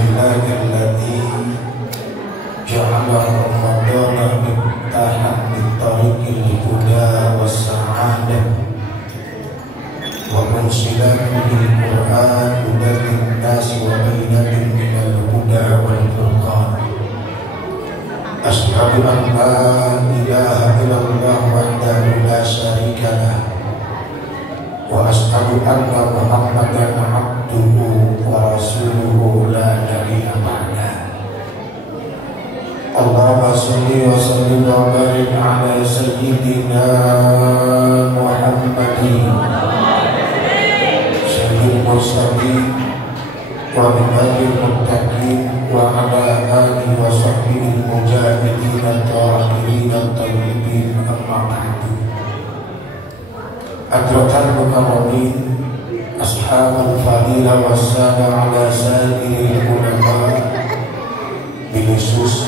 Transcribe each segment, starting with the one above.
Alhamdulillahilladzi ja'ala Ramadana miftahan littariqil huda was-sa'adah wa unzila fihil Qur'an hudan lin-nasi wa bayyinatin minal huda wal furqan. Asyhadu an la ilaha illallah wahdahu la syarika lah wa asyhadu anna Muhammadan abduhu wa rasuluhu la nabiyya ba'dah. Allahumma shalli wa sallim wa barik ala sayyidina Muhammadin sayyidil mursalin wa imaamil muttaqin wa ala alihi wa sahbihi mujahidin at-tahirin at-tayyibin amma ba'du. Adratal mukarramin ashabul fadilah wassada ala sayyidil ulama bilusus.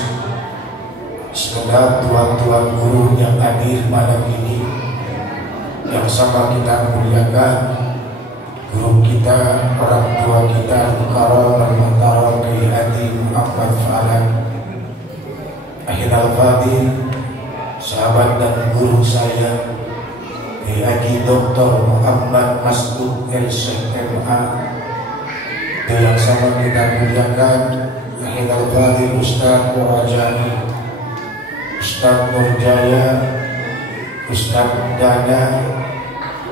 Semoga tuan-tuan guru yang hadir malam ini yang sama kita muliakan, guru kita, orang tua kita, Mukarram al-Muhtaram Kiai Haji Muhammad Fa'lan Akhir al-Fadil, sahabat dan guru saya Kiai Haji Dr. Muhammad Mas'ud LCMA, yang sama kita muliakan Akhir al-Fadil Ustaz Murajani, Ustaz Nurjaya, Ustaz Dana,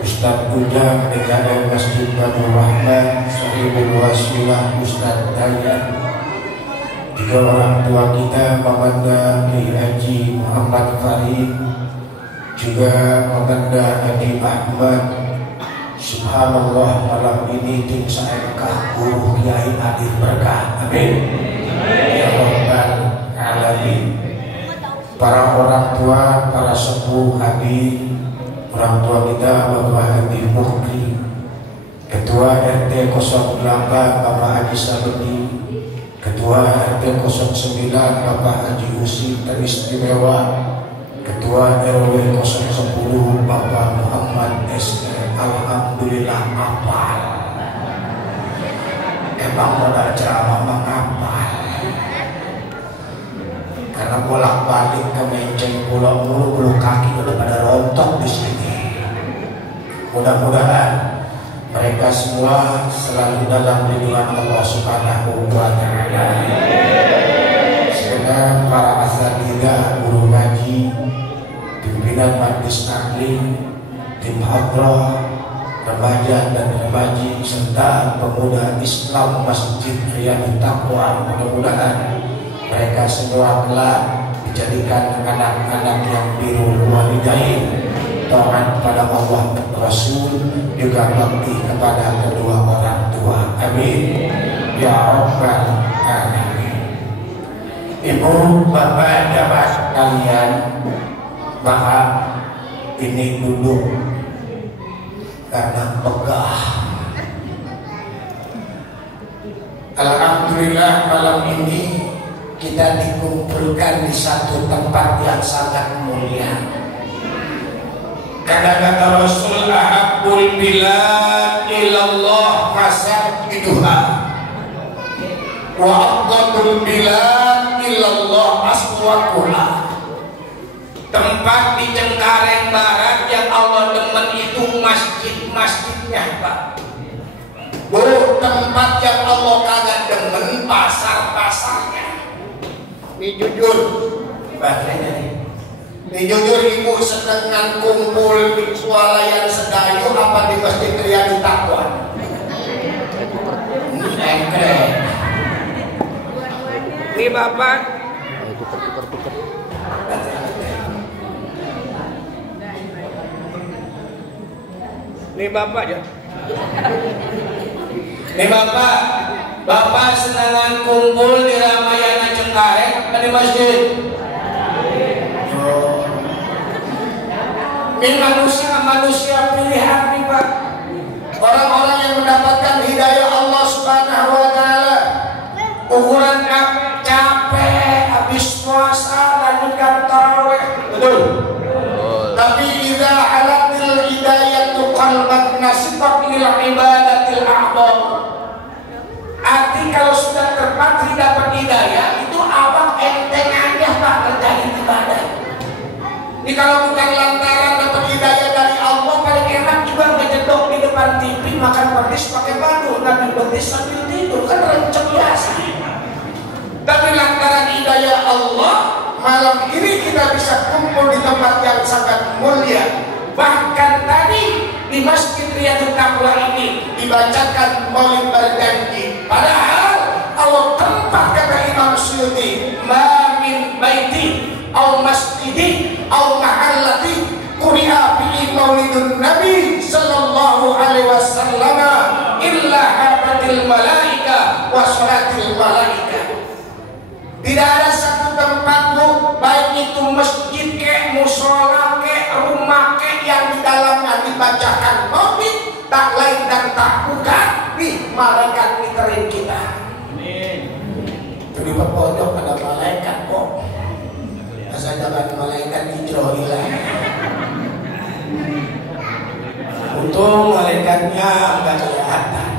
Ustaz Ujang DKM Masjid Banu Rahman, Sahibul Wasilah Ustaz Dayan, juga orang tua kita Mamanda Kiai Haji Muhammad Farid, juga Mamanda Haji Ahmad. Subhanallah, malam ini tim saekah guru Kiai hadir berkah. Amin ya rabbal alamin. Para orang tua, para sepuh hadir, orang tua kita Bapak Haji Mukri, Ketua RT 08 Bapak Haji Sabeni, Ketua RT 09 Bapak Haji Husin Teristimewa, Ketua RW 010 Bapak Muhammad SE. Alhamdulillah hafal. Emang modal ceramah menghafal, karena bolak-balik ke Menceng Pulau Mulu kaki udah pada rontok di sini. Mudah-mudahan mereka semua selalu dalam lindungan Allah Subhanahu wa Ta'ala. Semoga para asatidzah, guru ngaji, pimpinan majelis taklim, tim hadrah, remaja dan remaji serta pemuda Islam Masjid Riyadut Taqwa, mudah-mudahan mereka semua telah dijadikan anak-anak yang birrul walidain, taat pada Allah dan Rasul, juga bakti kepada kedua orang tua. Amin ya rabbal alamin. Ibu, bapak, jamaah sekalian, maaf ini duduk karena pegah. Alhamdulillah malam ini kita dikumpulkan di satu tempat yang sangat mulia. Karena kata Rasul, ahabbul bilad ilallah masajiduha wa afdalul bilad ilallah aswaquha. Tempat di Cengkareng Barat yang Allah demen itu masjid-masjidnya, Pak. Bu, tempat yang Allah kagak demen pasar-pasarnya. Ini jujur, bahasanya nih. Ini jujur, ibu sedang kumpul di swalayan Sedayu apa di Masjid Riyadut Taqwa? Ini bapak. Tuker. Ini bapak ya. Ini bapak senangan kumpul di Ramayana Cengkareng di masjid. Ini manusia pilihan nih Pak. Orang-orang yang mendapatkan hidayah Allah Subhanahu wa Ta'ala. Ukuran capek habis puasa lanjutkan tarawih. Betul. Tapi idza halatil hidayatu qalban nasifat lil ibadatil a'dham. Arti kalau sudah terpatri dapat hidayah itu awak enteng aja Pak kerjain ibadah. Ini kalau bukan lantaran dapat hidayah dari Allah, paling enak juga ngejedok di depan TV makan petis pakai batu, nabi petis sambil tidur, kan renceng biasa. Tapi lantaran hidayah Allah, malam ini kita bisa kumpul di tempat yang sangat mulia. Bahkan tadi di Masjid Riyadut Taqwa ini dibacakan maulid berjanji. Padahal Allah tempat kata Imam Suyuti, ma min baiti au masjidi au mahallati quri'a bi maulidun Nabi sallallahu alaihi wasallam illa hafatil malaika wa sholatil malaika. Tidak ada satu tempat Bu, baik itu masjid ke, musola ke, rumah ke, yang di dalamnya dibacakan maulid, tak lain dan tak bukan di malaikat miterin kita. Jadi pojok ada malaikat kok. Masa jalan malaikat Israel. Untung malaikatnya enggak kelihatan.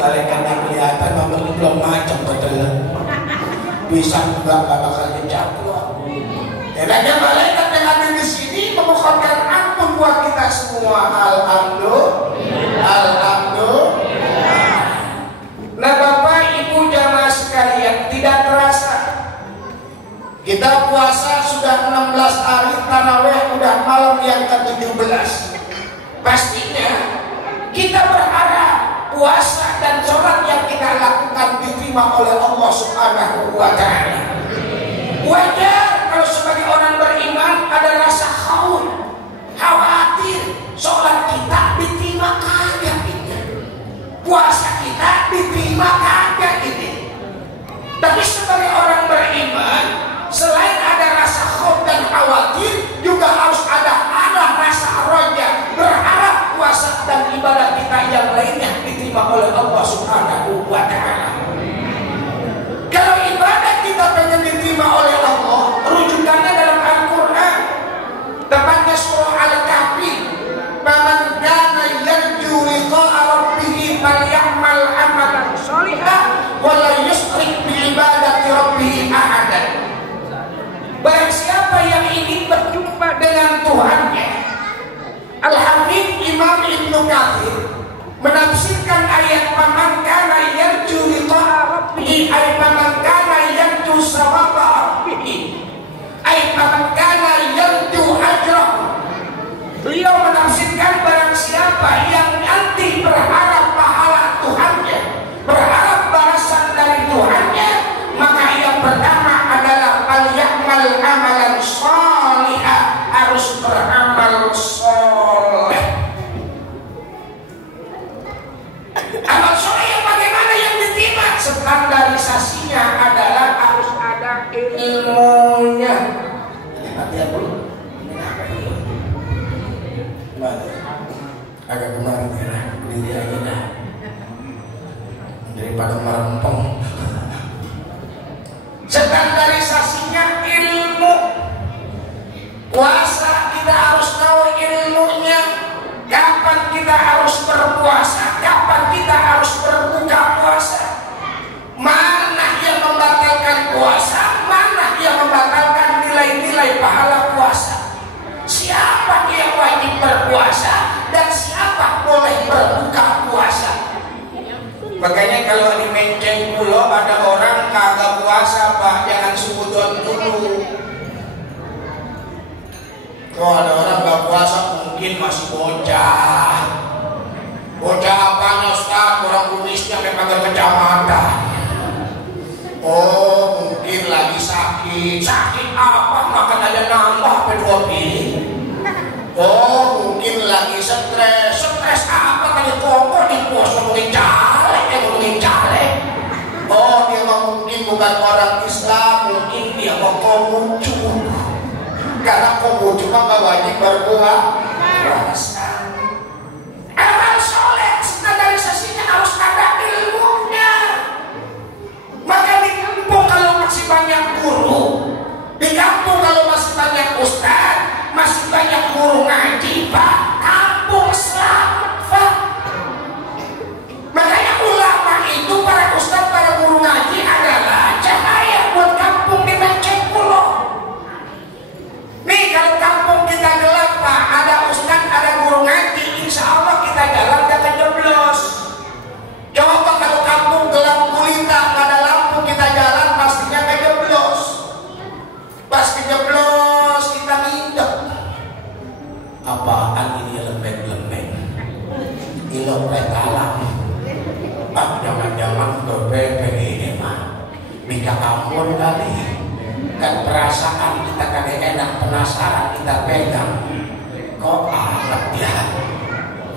Malaikatnya kelihatan, namun belum macam betul. Bisa juga nggak bakal dicaplok. Karena malaikat yang ada di sini memohonkan ampun buat kita semua. Alhamdulillah. Nah Bapak Ibu jamaah sekalian, tidak terasa kita puasa sudah 16 hari, tarawih udah malam yang ke-17. Pastinya kita berharap puasa dan sholat yang kita lakukan diterima oleh Allah Subhanahu wa Ta'ala. Wajar kalau sebagai orang beriman ada rasa khawatir sholat kita diterima kagak ini, puasa kita diterima kagak ini. Tapi sebagai orang beriman, selain ada rasa khauf dan khawatir, juga harus ada rasa roja, berharap puasa dan ibadah kita yang lainnya diterima oleh Allah Subhanahu wa Ta'ala. Kalau ibadah kita pengen diterima oleh Allah, rujukannya dalam Al-Quran, tepatnya surah Al-Kahfi, "Faman kana yarju liqa'a rabbih falyamal 'amalan shalihan wa la yusyrik bi ibadati rabbih ahadan." Barang siapa yang ingin berjumpa dengan Tuhannya, Al-Hafidz Imam Ibnu Katsir menafsirkan ayat "Faman kana yarju liqa'a rabbih" ay "Faman kana yarju sawaba rabbih" ay "Faman kana yarju ajrah". Beliau menafsirkan barang siapa yang nanti berharap pahala Tuhannya, berharap balasan dari Tuhannya, maka yang pertama adalah al-ya'mal amalan shalihah, harus beramal soleh. Amal soleh yang bagaimana yang diterima? Standarisasinya adalah harus ada ilmunya. Agak kemarin ya, berdiri aja dah daripada merempeng. Standarisasinya ilmu. Puasa kita harus tahu ilmunya. Kapan kita harus berpuasa, kapan kita harus berbuka puasa, mana yang membatalkan puasa, mana yang membatalkan nilai-nilai pahala puasa, siapa yang wajib berpuasa dan siapa boleh berbuka puasa. Makanya kalau di Menceng Pulau ada orang kagak puasa Pak, jangan sudon dulu. Oh, ada orang gak puasa mungkin masih bocah. Bocah apanya Ustaz? Orang kumisnya sampai pakai kecamatan. Oh, mungkin lagi sakit. Sakit apa? Makan aja nambah sampai 2 piring. Oh, mungkin lagi stres. Stres apa? Kali pokok di pos ngomongin caleg. Oh, dia mungkin bukan orang Islam. Mungkin dia mau Konghucu. Karena Konghucu mah gak wajib berpuasa. Amal soleh standarisasinya harus ada ilmunya. Maka di kampung kalau masih banyak guru, di kampung kalau masih banyak ustaz, masih banyak guru ngaji Pak, kampung selamat Pak. Makanya ulama itu, para apaan ini lembek-lembek ilok petalang. Jangan-jangan berbebek ini mah bika ampun kali. Kan perasaan kita kagak enak, penasaran kita pegang. Kok anget ya?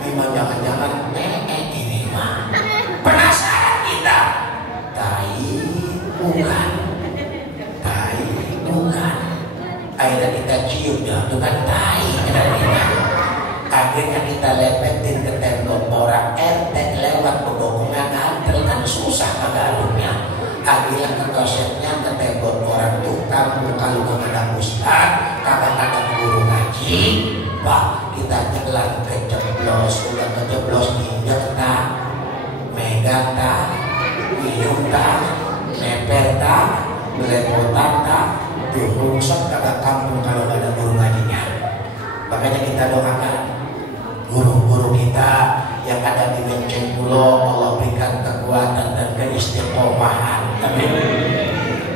Memang jangan-jangan ini mah penasaran kita. Tai bukan. Akhirnya kita cium dah, bukan tai. Akhirnya kita lepetin ke tembok orang RT lewat pebokongan antel kan susah kagarungnya. Akhirnya ketosepnya ke tembok orang tukang kalau ada ustad, kagak ada guru ngaji. Pak kita jalan kejeblos, udah kejeblos injek tak, megang tak, minum tak, neper tak, belepotan tak. Rusak kagak kampung kalau ada guru ngajinya. Makanya kita doakan guru-guru kita yang ada di Menceng Pulau, Allah berikan kekuatan dan keistiqomahan. Amin.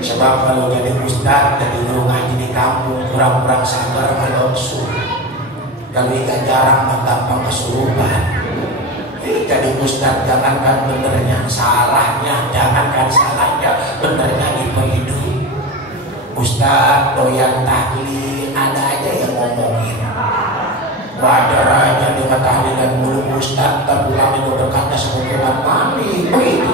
Sebab kalau jadi ustaz, jadi guru ngaji di kampung kurang-kurang sabar meloksu. Kalau ikan jarang mah gampang kesurupan. Jadi ustaz jangankan benernya, salahnya jangankan salahnya, benernya dipehidup. Ustaz doyan tahlil, ada aja yang ngomongin. Wajar aja dengan tahlilan mulu ustaz, terpulang itu berkata sebuah mami begitu.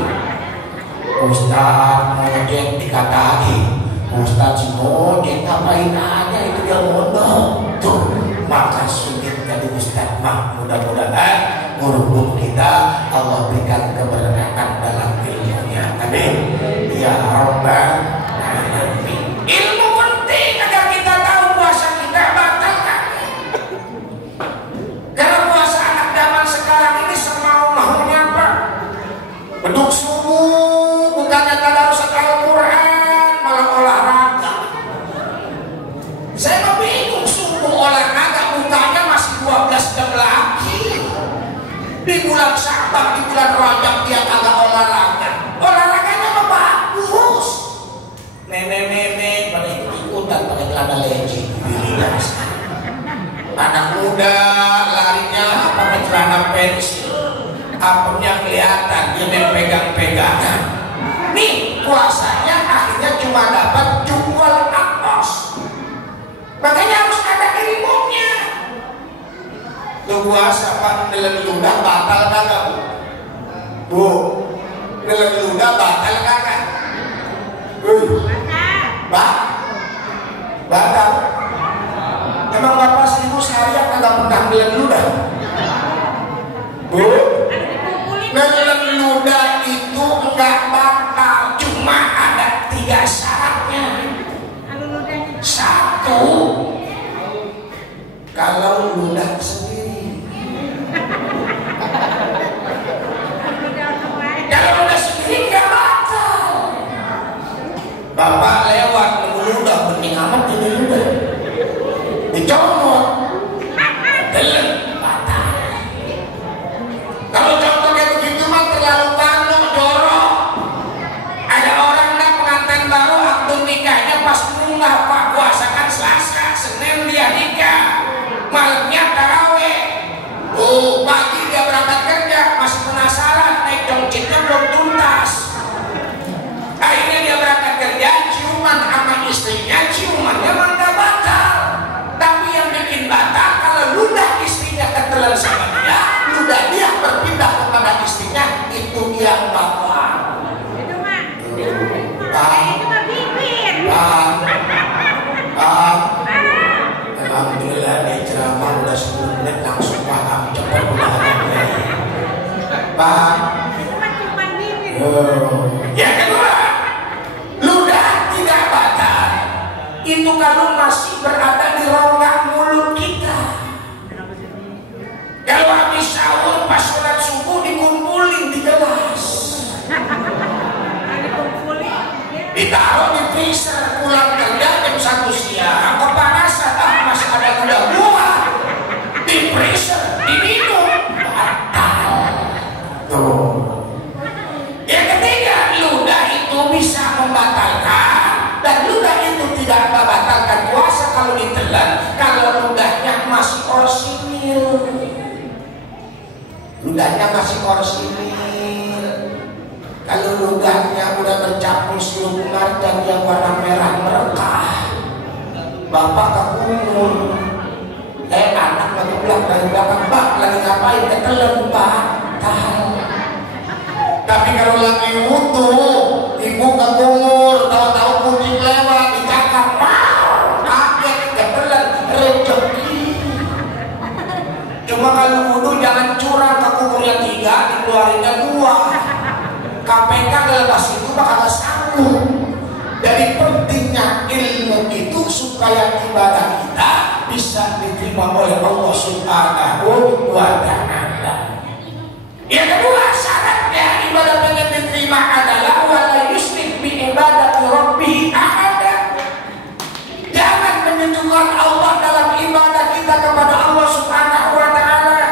Ustaz ngojek dikatain, ustaz si ngojek ngapain aja itu dia mondok. Tuh, maka sulit jadi ustaz mah. Mudah-mudahan guru-guru kita Allah berikan keberkahan dalam ilmunya. Amin. Ya Rabbal Alamin. Ilmu penting agar kita tahu puasa kita batal kan? Karena puasa anak zaman sekarang ini semau-maunya apa? Beduk subuh, bukannya tadarus Al-Quran, malah olahraga. Saya mau bingung, subuh olahraga bukannya masih 12 jam lagi. Di bulan Sya'ban, di bulan Rajab dia agak olahraga. Olahraganya mah bagus. Nenek-nenek pada ikutan pakai celana leci. Anak muda larinya pakai celana pensil, apanya kelihatan, dia main pegang-pegangan. Nih puasanya akhirnya cuma dapat jual akos. Makanya harus ada ilmunya. Lu puasa pak nelen ludah batal kagak bu? Nelen ludah batal kagak? Batal. Emang bapak seribu seharian kagak pernah nelen ludah? Bu, nelen ludah itu enggak batal, cuma ada 3 syaratnya. Satu, kalau ludah sendiri. Kalau ludah sendiri enggak batal. Bapak lewat ludah penting amat ini ludah. Dicomot, telan, batal. Kalau contoh kayak begitu mah terlalu tano, jorok. Ada orang dah pengantin baru akad nikahnya pas mulai pak puasa kan Selasa, Senin dia nikah, malamnya taraweh. Oh pagi dia berangkat kerja masih penasaran naik dongcitnya belum tuntas. Akhirnya dia berangkat kerja ciuman sama istrinya, ciumannya mah batal. Tapi yang bikin batal kalau ludah istrinya ketelan sama dia, ludah dia berpindah kepada istrinya, itu yang batal. Itu mah. Itu mah bibir. Alhamdulillah nih ceramah udah 10 menit langsung paham cepat udah ada. Pak. Itu mah cuma bibir. Yang kedua, ludah tidak batal. Itu kalau masih berada di rongga mulut kita. Kalau habis sahur pas sholat subuh dikumpulin di gelas, ditaruh di freezer, pulang kerja jam 1 siang kepanasan, masih ada ludah buah di freezer, diminum, batal. Tuh. Yang ketiga, ludah itu bisa membatalkan, dan ludah itu tidak membatalkan puasa kalau diterima Bapaknya masih orsinil. Kalau lugatnya udah bercampur sirup marjan yang warna merah merekah, bapak kekumur. Anak lagi pulang dari belakang, Pak lagi ngapain? Ketelan Pak. Tahan. Tapi kalau lagi wudu, ibu kekumur, tahu-tahu kucing lewat dicakap, kaget, ketelan, rezeki. Cuma kalau wudu jangan curang, kekumurnya 3, dikeluarinnya 2. KPK lepas itu bakal sanggup. Jadi pentingnya ilmu itu supaya ibadah kita bisa diterima oleh Allah Subhanahu wa ta'ala. Yang kedua, syaratnya ibadah pengen diterima adalah wala yusyrik bi ibadati rabbih ahada. Jangan menyekutukan Allah dalam ibadah kita kepada Allah Subhanahu wa ta'ala.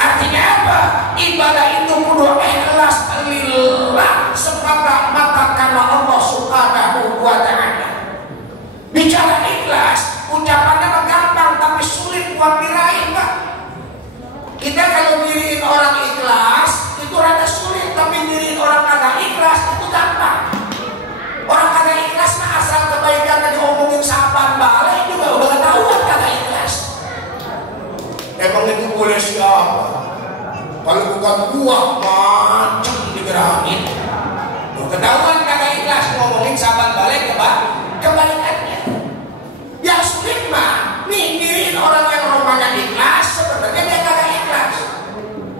Artinya apa? Ibadah itu kudu ikhlas lillah, semata-mata karena Allah Subhanahu wa ta'ala. Bicara ikhlas, ucapannya gampang tapi sulit buat diraih, Pak. Kita kalau diriin orang ikhlas itu rada sulit, tapi diriin orang kagak ikhlas itu gampang. Orang kagak ikhlas mah asal kebaikan diomongin sahabat balik juga udah ketahuan kagak ikhlas. Emang itu boleh siapa? Kalau bukan gua macam digerangin. Ketahuan kagak ikhlas ngomongin sahabat balik kebalikannya. Yang sulit mah nih diriin orang yang rumahnya ikhlas sebenarnya dia kagak ikhlas.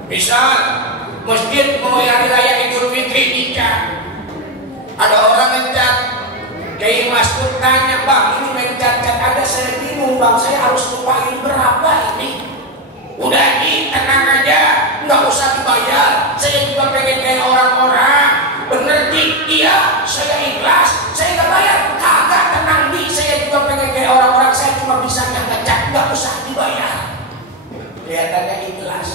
Misal masjid mau hari raya Idul Fitri dicat, ada orang ngecat, Kiai Maskud tanya, Bang ini mencat-cat ada, saya bingung Bang, saya harus lupain berapa ini? Udah nih tenang aja, nggak usah dibayar, saya juga pengen kayak orang-orang. Bener nih, iya saya ikhlas, saya nggak bayar, kagak tenang nih, saya juga pengen kayak orang-orang, saya cuma bisa ngecat, nggak usah dibayar. Kelihatannya ikhlas,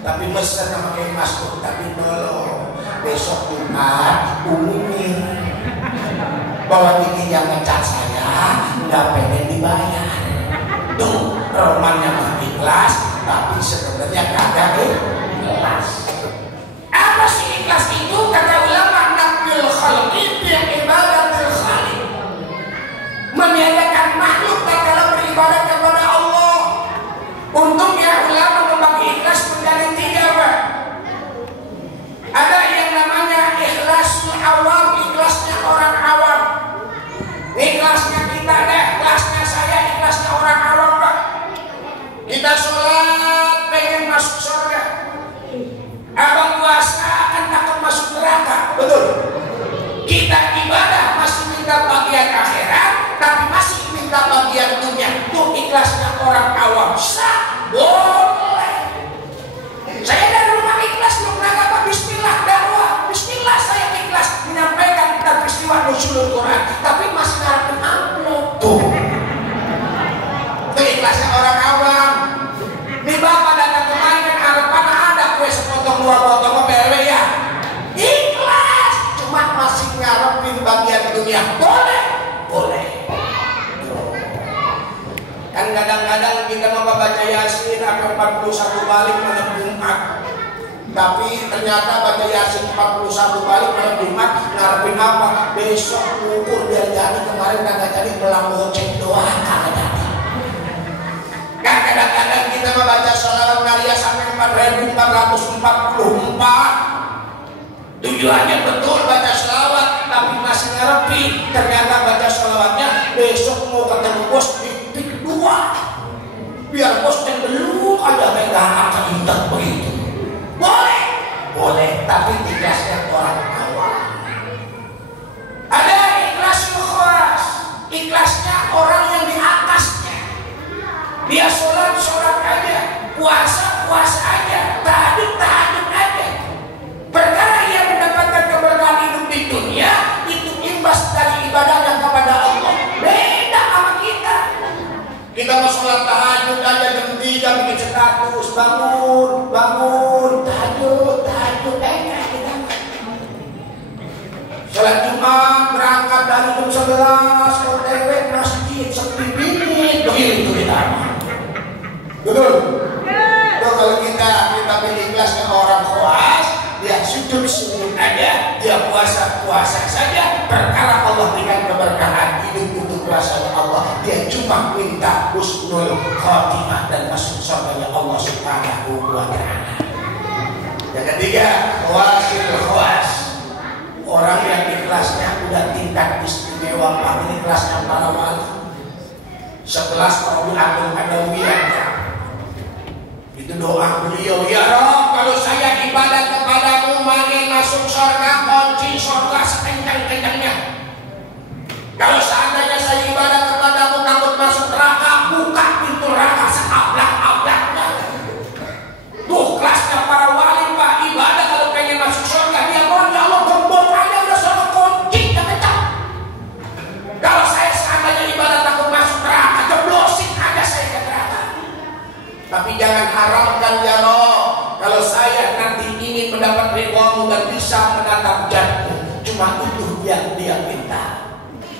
tapi mesen sama Kiai Maskud, tapi belum. Besok Jumat umumin bahwa ini yang ngecat saya nggak pengen dibayar. Tuh romannya mah ikhlas, tapi sebenarnya kagak ikhlas. Apa sih ikhlas itu? Kata ulama, nafyul khalqi bi ibadatil khaliq. Meniadakan makhluk tatkala beribadah kepada Allah. Untungnya ulama membagi ikhlas menjadi 3, Pak. Ada yang namanya ikhlasul awam, ikhlasnya orang awam. Ikhlasnya kita deh, ikhlasnya saya, ikhlasnya orang awam, Pak. Kita sholat pengen masuk surga. Abang puasa kan takut masuk neraka, betul? Kita ibadah masih minta bagian akhirat, tapi masih minta bagian dunia. Itu ikhlasnya orang awam. Boleh. Saya dari rumah ikhlas mengenal apa? Bismillah dakwah. Bismillah saya ikhlas menyampaikan tentang peristiwa nuzulul Quran, tapi masih ngarepin amplop. Tuh. Itu ikhlasnya orang awam. Di bapak datang kemarin kan harapan ada kue sepotong 2 potong belewe ya. Ikhlas, cuma masih ngarepin bagian dunia. Boleh, boleh. Kan kadang-kadang kita mau baca Yasin sampai 41 balik malam Jumat. Tapi ternyata baca Yasin 41 balik malam Jumat ngarepin apa? Besok ukur biar jadi, kemarin kagak jadi belang goceng doang kagak jadi. Kan kadang-kadang kita membaca sholawat Naria sampai 4444. Tujuannya betul baca sholawat, tapi masih ngarepin. Ternyata baca sholawatnya besok mau ketemu bos titik 2. Biar bos yang belum ada pegang akan ingat begitu. Boleh, boleh, tapi ikhlasnya orang awam. Ada ikhlas mukhlas, ikhlasnya orang yang di atasnya. Dia sholat aja, puasa aja, tahajud aja. Perkara yang mendapatkan keberkahan hidup di dunia itu imbas dari ibadahnya kepada Allah. Beda sama kita. Kita mau sholat tahajud aja jam 3 bikin status, bangun, tahajud, kita. Sholat Jumat berangkat dari jam 11, OTW masjid sepi bingit, begitu kita. Betul? Kalau kita pilih ikhlas puasa saja perkara Allah berikan keberkahan hidup untuk kuasa Allah, dia cuma minta husnul khotimah dan masuk surga Allah Subhanahu wa ta'ala. Yang ketiga, khawasil khawas, orang yang ikhlasnya udah tingkat istimewa, ini kelasnya para wali. 11 Rabi Agung Adawiyahnya itu doa beliau, ya Rob, kalau saya ibadah kepadamu makin masuk surga, kunci surga sekencang-kencangnya. Kalau seandainya saya ibadah kepadamu takut masuk neraka, buka pintu neraka seablak-ablaknya. Tuh kelasnya para wali Pak, ibadah kalau pengen masuk surga dia mohon ya Allah gembok aja udah surga kunci kencang. Kalau saya seandainya ibadah takut masuk neraka, jeblosin aja saya ke neraka. Tapi jangan haramkan ya Allah, kalau saya nanti ingin mendapat ridhamu dan bisa menatap jannah, cuma itu yang dia minta.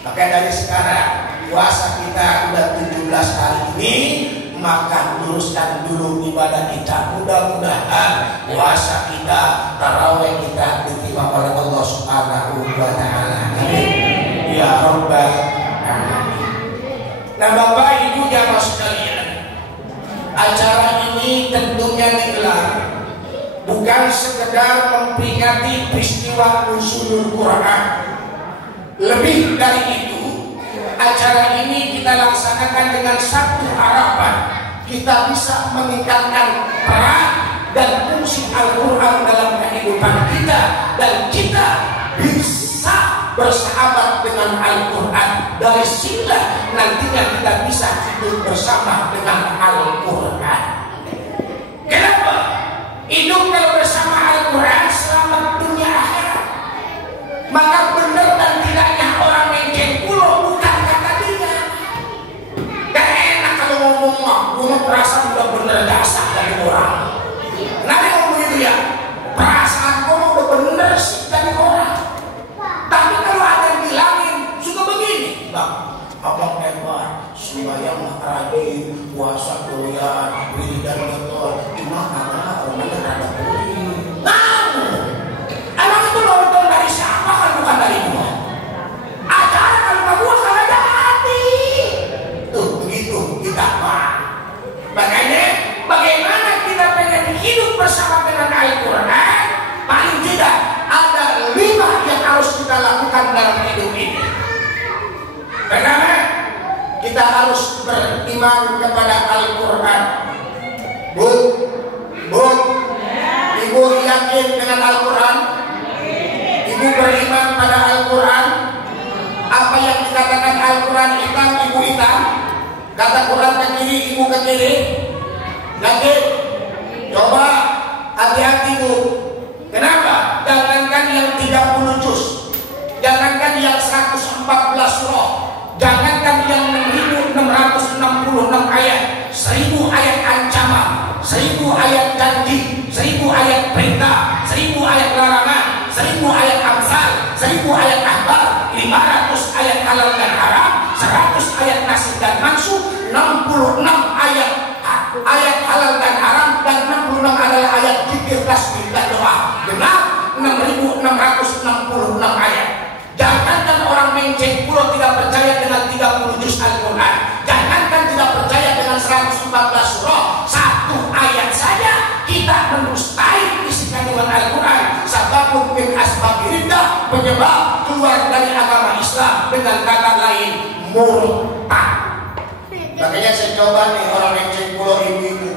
Maka dari sekarang puasa kita udah 17 hari ini, maka luruskan dulu ibadah kita. Mudah-mudahan puasa kita, tarawih kita diterima oleh Allah Subhanahu wa ta'ala. Amin. Ya Rabbal alamin. Nah Bapak Ibu jamaah sekalian, acara ini tentunya digelar bukan sekedar memperingati peristiwa nuzulul Quran. Lebih dari itu, acara ini kita laksanakan dengan satu harapan, kita bisa meningkatkan peran dan fungsi Al-Quran dalam kehidupan kita, dan kita bisa bersahabat dengan Al-Quran. Dari sinilah nantinya kita bisa hidup bersama dengan Al-Quran. Kenapa? Hidup kalau bersama Al-Quran selamat dunia akhirat. Maka benar dan tidaknya orang menceng pulau bukan kata dia. Gak enak kalau ngomong mah, gue perasaan udah bener dasar dari orang. Nanti ngomong gitu ya, perasaan gue udah bener sih dari orang. Tapi kalau ada yang bilangin suka begini, bang, abang hebat, sembahyang rajin, puasa doyan, wiridan betul, cuma karena orangnya rada beri. Emang itu nonton dari siapa kan bukan dari gua. Acara kalau gak gua salah jadi. Tuh begitu kita mah. Makanya bagaimana kita pengen hidup bersama dengan Al-Quran, paling tidak ada 5 yang harus kita lakukan dalam hidup ini. Pertama, kita harus beriman kepada Al-Quran. Bu, ibu yakin dengan Al-Quran? Ibu beriman pada Al-Quran? Apa yang dikatakan Al-Quran hitam, ibu hitam? Kata Quran ke kiri, ibu ke kiri? Yakin? Coba hati-hati Bu. Kenapa? Jangankan yang 30 juz, jangankan yang 114 surah, jangankan yang 666 ayat, 1000 ayat ancaman, 1000 ayat janji, 1000 ayat perintah, 1000 ayat larangan, 1000 ayat amsal, 1000 ayat akhbar, 500 ayat halal dan haram, 100 ayat nasib dan mansuh, 66 ayat halal dan haram, dan 66 adalah ayat zikir, tasbih dan doa. Genap 6666 ayat. Jangankan orang menceng pulau tidak percaya dengan 30 juz Al-Quran, jangankan tidak percaya dengan 114 surah, 1 ayat saja kita mendustai isi kandungan Al-Quran. Sababun min asbabi riddah, penyebab keluar dari agama Islam, dengan kata lain murtad. Makanya saya coba nih orang menceng pulau ibu-ibu,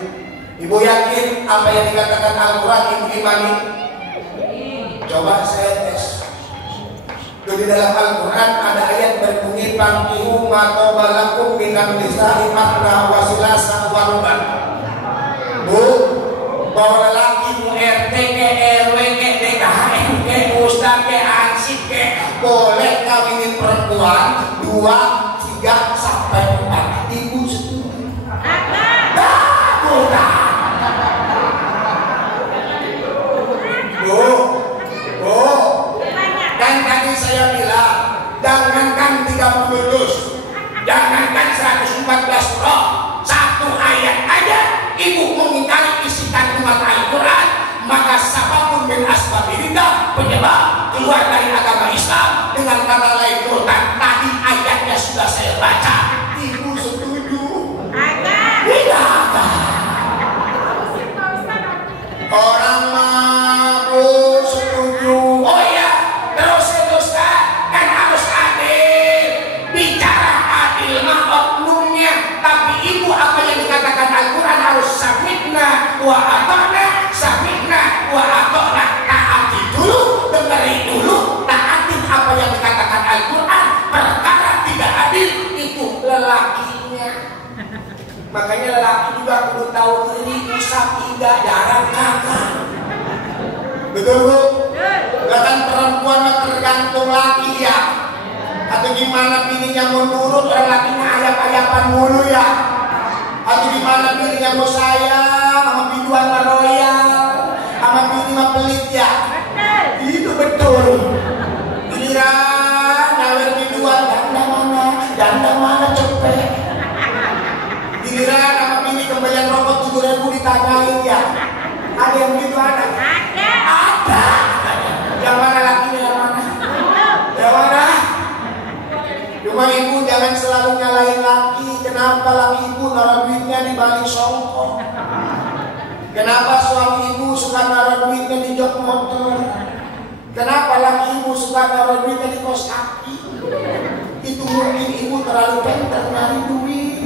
ibu yakin apa yang dikatakan Al-Quran ibu imani? Coba saya tes. Di dalam Al-Quran ada ayat berbunyi fankihu ma tobalakum minan nisa'i makna wasilasa waruban. Bu, bahwa lelaki mu RT ke RW ke DKM ke Ustaz ke Ansip ke boleh kawinin perempuan 2, 3 sampai 4. Ibu setuju? Kan tadi saya bilang, jangankan 30 juz, jangankan 114 surah, 1 ayat aja ibu mengingkari isi kandungan Al-Quran, maka sababun min asbabi riddah, penyebab keluar dari agama Islam. lakinya. Makanya lelaki juga perlu tahu diri, usap tidak, jarang kakak. Betul Bu? Bahkan perempuan tergantung laki ya. Atau gimana bininya mau nurut, orang lakinya ayap-ayapan mulu ya. Atau gimana bininya mau sayang, sama biduan royal, sama bini mah pelit ya. Itu betul. Giliran nyawer biduan, janda mana cepet. Giliran sama bini kembalian rokok 7.000 ditanyain ya. Ada yang begitu ada? Ada. Yang mana lakinya, yang mana? Yang mana? Cuma ibu jangan selalu nyalain laki. Kenapa laki ibu naruh duitnya di balik songkok? Kenapa suami ibu suka naruh duitnya di jok motor? Kenapa laki ibu suka naruh duitnya di kos kaki? Itu mungkin ibu terlalu pintar nyari duit.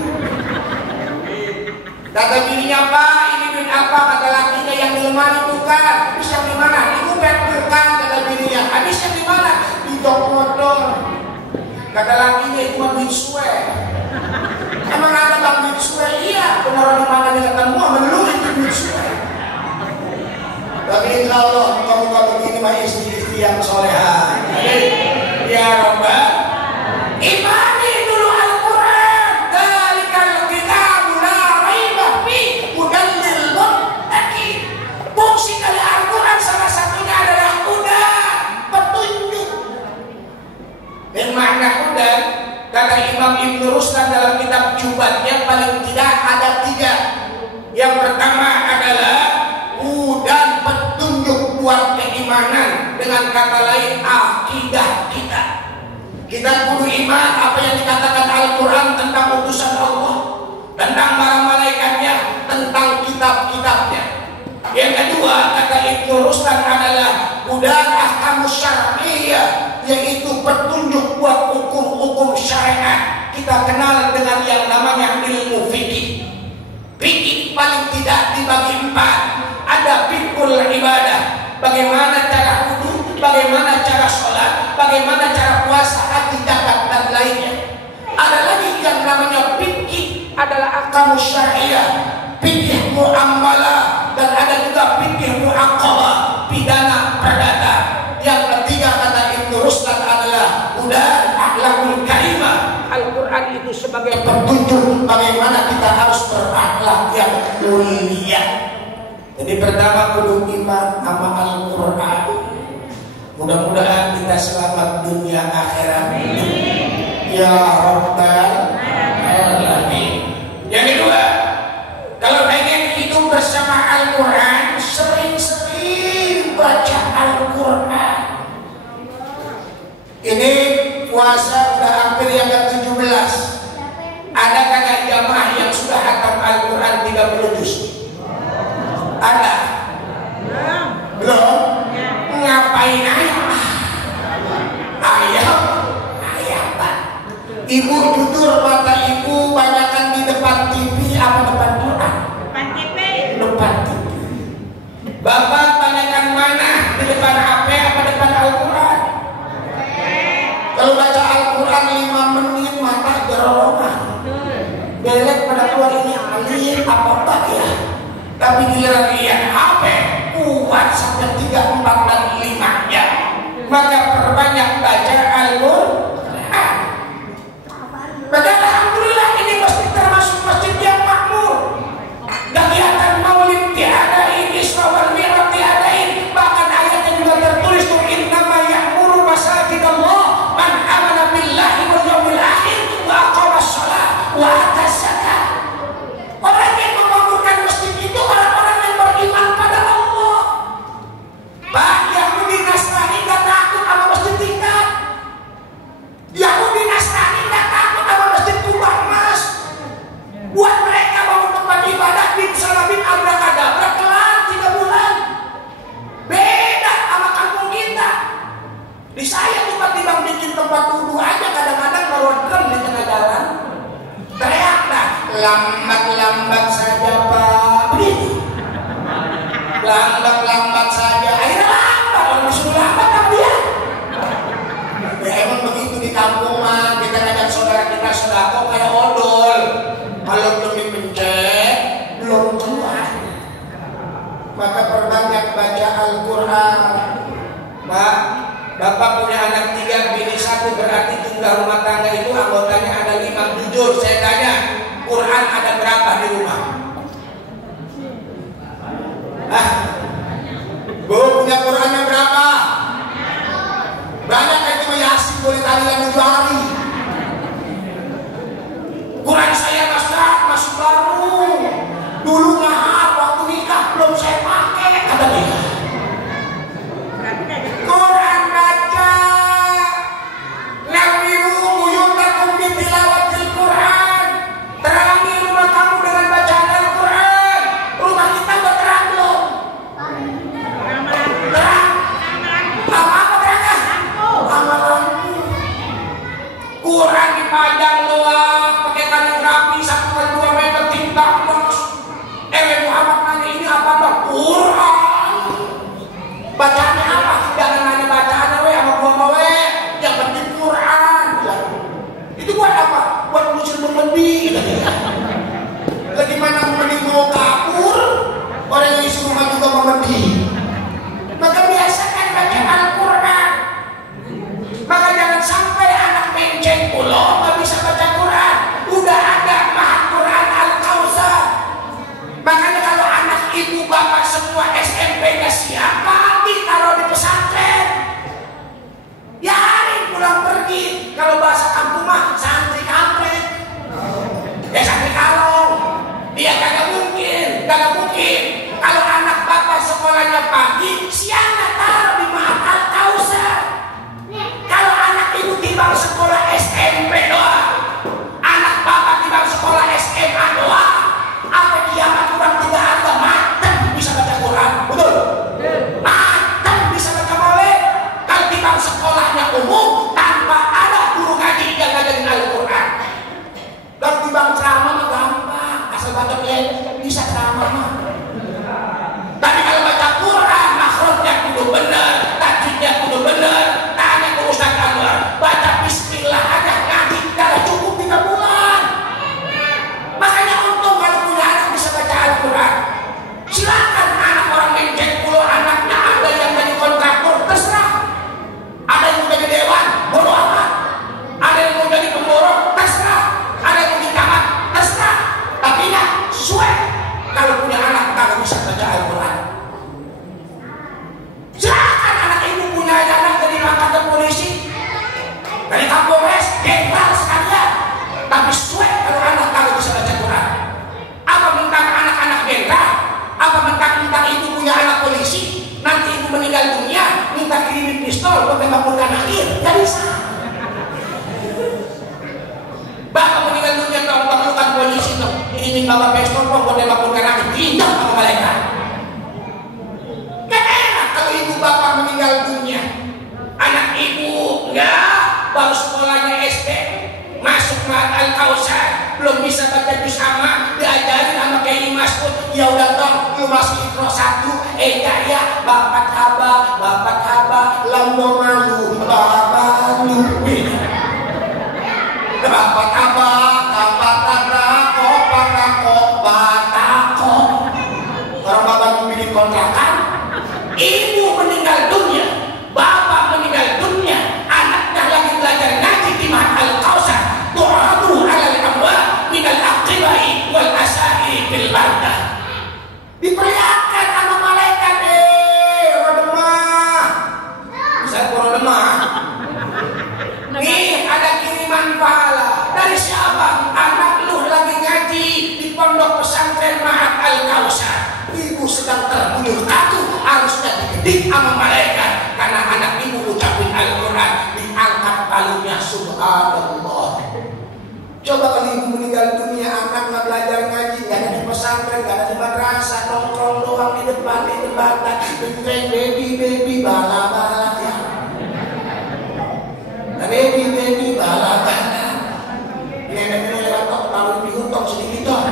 Kata bininya, Pak, ini duit apa? Kata lakinya, yang di lemari bukan. Habis yang di mana? Ibu bukan, kata bininya. Habis yang di mana? Di jok motor. Kata lakinya, itu mah duit suwe. Emang ada bang duit suwe? Iya. Benar di mana dia ketemu? Melu itu duit suwe. Tapi insya Allah muka-muka begini mah istri-istri yang soleha. Ya Rabbal imani dulu Al-Quran. Dalikal kitabu la raiba fi hudan lil muttaqin. Fungsi dari Al-Quran salah satunya adalah hudan, petunjuk. Dan makna hudan kata Imam Ibn Ruslan dalam kitab Jubatnya paling tidak ada 3. Yang pertama adalah hudan, petunjuk buat keimanan. Dengan kata lain akidah kita. Kita kudu iman apa yang dikatakan Al-Quran tentang utusan Allah, tentang para malaikatnya, tentang kitab-kitabnya. Yang kedua kata Ibn Ruslan adalah hudan ahkamus syar'iyyah, yaitu petunjuk buat hukum-hukum syariat. Kita kenal dengan yang namanya ilmu fikih. Fikih paling tidak dibagi 4. Ada fiqhul ibadah, bagaimana cara wudu, bagaimana cara sholat, bagaimana cara puasa, haji, zakat dan lainnya. Ada lagi yang namanya fikih, adalah ahkamus syariah, fikih muamalah, dan ada juga fikih muaqabah, pidana perdata. Yang ketiga kata Ibnu Ruslan adalah hudan akhlakul karimah. Al-Quran itu sebagai petunjuk bagaimana kita harus berakhlak yang mulia. Jadi pertama kudu iman sama Al-Quran. Mudah-mudahan kita selamat dunia akhirat. Ya Rabbal Alamin. Yang kedua, kalau pengen hidup bersama Al-Quran, sering-sering baca Al-Quran. Ini puasa udah hampir yang ke-17. Ada kakak jamaah yang sudah hatam Al-Quran 30 juz? Ada? Belum? Ngapain ayam? Ayam. Ibu jujur, mata ibu banyakan di depan TV apa depan Quran? Depan TV. Depan TV. Bapak banyakan mana? Di depan HP apa depan Al-Quran? Kalau baca Al-Quran 5 menit mata gerorongan. Belek pada keluar ini alim apa ya? Tapi giliran lihat HP kuat sampai 3, 4, dan 5 jam. Maka perbanyak baca Al-Quran. Maka alhamdulillah ini masjid termasuk masjid yang makmur. Kegiatan maulid diadain, Isra wal Mi'raj diadain. Bahkan ayatnya juga tertulis tuh innama ya'muru masajidallah man amana billahi wal yawmil akhir wa aqamas shalah wa atas zakat. Orang yang membangunkan masjid itu orang-orang yang beriman pada Allah. Pak, Yahudi Nasrani gak takut sama masjid tingkat. Yahudi Nasrani gak takut sama masjid kubah emas. Buat mereka bangun tempat ibadah bin salabin abrakadabra kelar 3 bulan. Beda sama kampung kita. Di saya tempat timbang bikin tempat wudhu aja kadang-kadang bawa drum di tengah jalan. Teriak dah, lambat-lambat saja Pak. Begitu. Lambat-lambat saja. Akhirnya lambat, orang disuruh lambat sama dia. Ya emang begitu di kampung mah, kita ngajak saudara kita sedekah kayak odol. bisa nama. Tapi kalau baca Quran, makhrajnya kudu bener, tajwidnya kudu bener. Tanya ke Ustaz Anwar, baca bismillah aja ngaji tidak cukup 3 bulan. Makanya untung kalau punya anak bisa baca Al-Quran. Silakan anak orang mencet pulau anaknya ada yang jadi kontraktor, terserah. Ada yang mau jadi dewan, bodo amat. Ada yang mau jadi pemborong, terserah. Ada yang mau jadi camat, terserah. Tapi ingat, sesuai. Kalau punya anak kagak bisa baca Al-Quran. Silakan anak ibu punya anak jadi angkatan polisi, dari Kapolres, jenderal sekalian. Tapi sesuai kalau anak kagak bisa baca Quran. Apa mentang anak-anak jenderal? Apa mentang ibu punya anak polisi? Nanti ibu meninggal dunia, minta kirimin pistol, membebaskan akhir, gak bisa. Bapak meninggal dunia, bapak bukan polisi tuh. Ini bapak pistol, bapak membebaskan akhir, tidak sama malaikat. Kan enak kalau ibu bapak meninggal dunia, anak ibu enggak, baru sekolahnya SD, masuk Mahat Al-Kausar, belum bisa baca juz amma, diajarin sama Kiai Mas'ud. Ya udah dong, lu masih Iqra 1, ya, bapak haba, lambo malu, bapak lupi. Bapak haba, batako. Orang bapak mau bikin kontrakan, ibu meninggal dunia, bapak meninggal dunia, anaknya lagi belajar ngaji di Mahat Al-Kausar. Tu'adu alal amwal minal aqibai wal asai bil bardah. Diperlihatkan sama malaikat, orang lemah. Bisa orang lemah. Nih ada kiriman pahala dari siapa? Anak lu lagi ngaji di pondok pesantren Mahat Al-Kausar. Ibu sedang terbuyur katu, harusnya digedik sama malaikat karena anak ibu ucapin Al-Quran, diangkat palunya. Subhanallah. Coba kalau ibu meninggal dunia, anak nggak belajar ngaji, nggak ada di pesantren, nggak ada di madrasah, nongkrong doang di depan, baby, bala ya. Baby, bala. Nenek lewat kok, taruh di untung sedikit dong.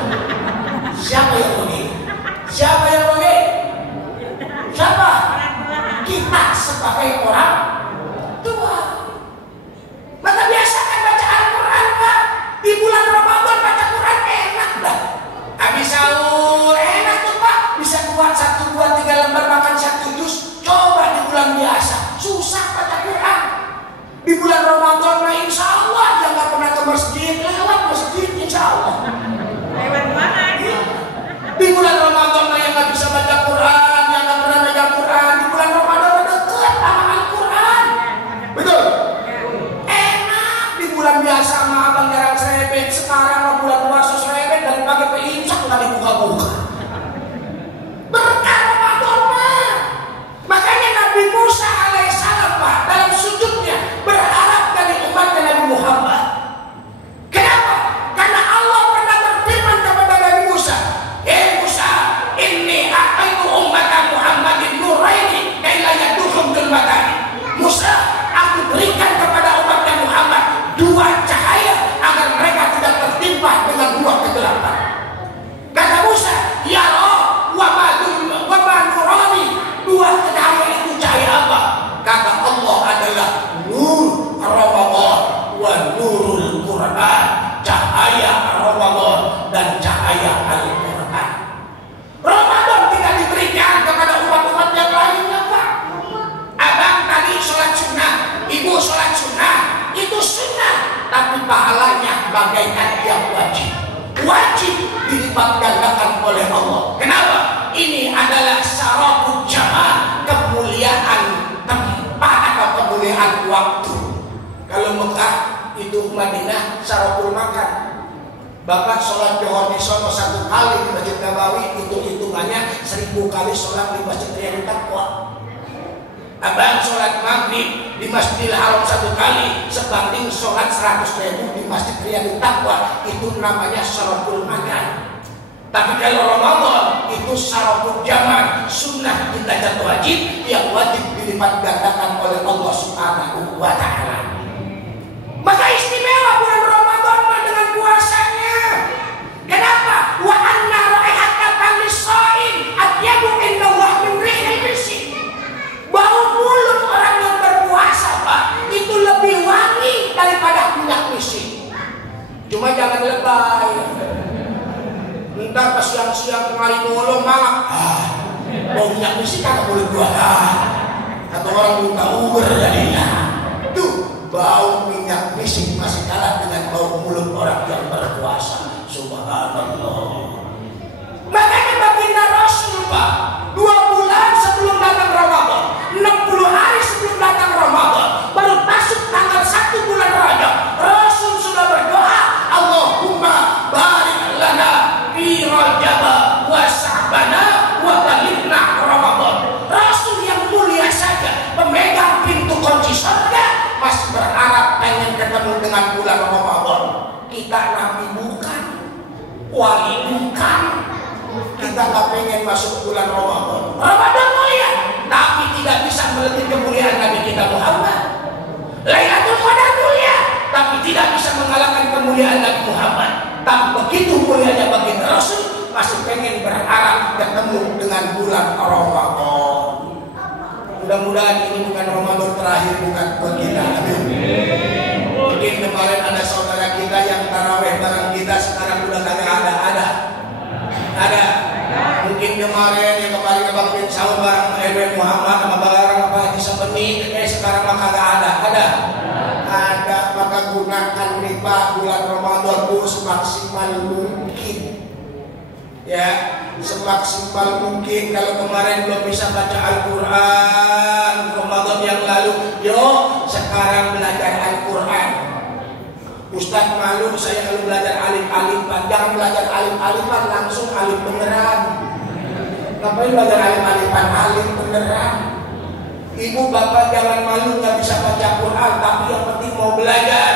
Siapa yang rugi? Siapa? Kita sebagai orang tua. Maka biasakan baca Al-Quran, Pak. Di bulan Ramadan baca Quran enak dah. Habis sahur enak tuh, Pak. Bisa buat 1, 2, 3 lembar makan 1 juz. Coba di bulan biasa susah baca Quran. Di bulan Ramadan mah insya Allah yang nggak pernah ke masjid, lewat masjid insya Allah. Lewat mana? Di bulan Ramadan mah yang nggak bisa baca Quran, yang nggak pernah baca Quran, di bulan Ramadan dekat sama Al-Quran. Betul? Enak. Di bulan biasa mah abang jarang serebet. Sekarang mah bulan puasa serebet dari pagi ke imsak udah dibuka-buka. Berkah Ramadan mah. Makanya Nabi Musa alaihissalam, Pak, dalam sujudnya berharap dari umatnya Nabi Muhammad. Kenapa? Karena Allah pernah berfirman kepada Nabi Musa, Musa, inni a'taitu ummata Muhammadin nuraini kaila yaduhum dzulmatani. Musa, aku berikan kepada umatnya Muhammad 2 cahaya agar mereka tidak tertimpa dengan 2 kegelapan. Kata Musa, ya Allah, wa ma nurani. 2 cahaya itu cahaya apa? Kata Allah adalah nur Ramadan wa nurul Quran, cahaya Ramadan dan cahaya Al-Quran. Ramadan tidak diberikan kepada umat-umat yang lainnya, Pak. Abang tadi sholat sunnah, ibu sholat sunnah, itu sunnah, tapi pahalanya bagaikan yang wajib dilipat gandakan oleh Allah. Kenapa? Ini adalah syaraful jamaah, kemuliaan tempat atau kemuliaan waktu. Kalau Mekah itu Madinah syaraful makan. Bapak sholat Johor di sono 1 kali di Masjid Nabawi, hitungannya 1000 kali sholat di Masjid Riyadhut Taqwa. Abang sholat maghrib di Masjidil Haram 1 kali sebanding sholat 100.000 di Masjid Riyadhut Taqwa. Itu namanya syaraful makan. Tapi kalau Ramadan itu syaraful zaman, sunnah kita jatuh wajib, yang wajib dilipat gandakan oleh Allah Subhanahu wa Ta'ala. Maka istimewa bulan Ramadan dengan puasanya. Kenapa? Wa anna raihat Ntar pas siang-siang kemari bolong malam, bau minyak misi kagak boleh keluar. Atau orang minta Uber jadinya. Tuh, bau minyak misi masih kalah dengan bau mulut orang yang berpuasa. Subhanallah. Makanya baginda Rasul, Pak, 2 bulan sebelum datang Ramadan, 60 hari sebelum datang Ramadan, baru masuk tanggal 1 bulan Rajab, Rasul sudah berdoa, Allahumma barik lana fi Rajab wa Sya'bana wa balighna Ramadan. Rasul yang mulia saja, pemegang pintu kunci surga, masih berharap pengen ketemu dengan bulan Ramadan. Kita nabi bukan, wali bukan. Kita gak pengen masuk bulan Ramadan. Ramadan mulia, tapi tidak bisa melebihi kemuliaan Nabi kita Muhammad. Lailatul Qadar mulia, tapi tidak bisa mengalahkan kemuliaan Nabi Muhammad. Tapi begitu mulianya baginda Rasul, masih pengen berharap ketemu dengan bulan Ramadan. Mudah-mudahan ini bukan Ramadan terakhir, bukan baginda. Mungkin kemarin ada saudara kita yang taraweh bareng kita, sekarang udah kagak ada. Mungkin kemarin yang kemarin ngebangkit sahur bareng Edwin Muhammad sama bareng apa Haji Sabeni, sekarang mah kagak ada. Maka gunakan riba bulan Ramadan itu semaksimal mungkin. Ya, semaksimal mungkin. Kalau kemarin belum bisa baca Al-Quran Ramadan yang lalu, yuk sekarang belajar Al-Quran. Ustaz malu saya kalau belajar alif-alifan. Jangan belajar alif-alifan langsung alif beneran. Ngapain belajar alif-alifan? Alif beneran. Ibu bapak jangan malu nggak bisa baca Quran, tapi yang penting mau belajar.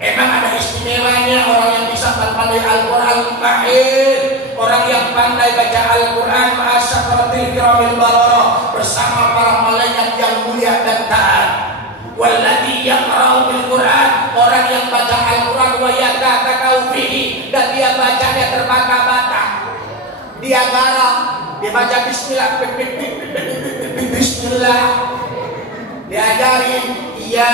Emang ada istimewanya orang yang bisa pandai Al-Quran mahir, orang yang pandai baca Al-Quran seperti kiramil bararah bersama para malaikat yang mulia dan taat. Walladzi yaqra'u bil Qur'an, orang yang baca Al-Qur'an wa yatata'u fihi, dan dia bacanya terbata-bata. Dia garap, dia baca bismillah, bismillah. Diajarin iya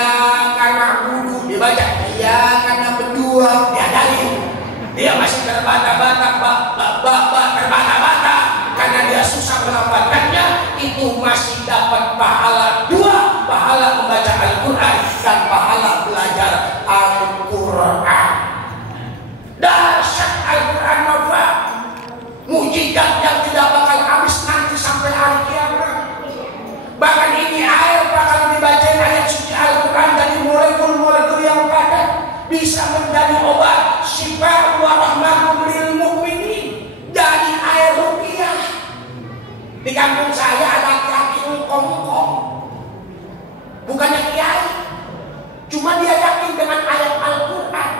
karena na'budu, dia baca iya karena berdua, diajarin. Dia masih terbata-bata, terbata-bata karena dia susah melafalkannya, itu masih dapat pahala 2, pahala membaca Al-Quran dan pahala belajar Al-Quran. Dahsyat Al-Quran apa? Mujizat yang tidak bakal habis nanti sampai hari kiamat. Bahkan ini air bakal dibacain ayat suci Al-Quran dari molekul-molekul yang padat bisa menjadi obat syifa wa rahmatul lil mukminin. Dari air rupiah. Di kampung saya ada laki-laki ngkong-ngkong, bukannya kiai, cuma dia yakin dengan ayat Al-Quran.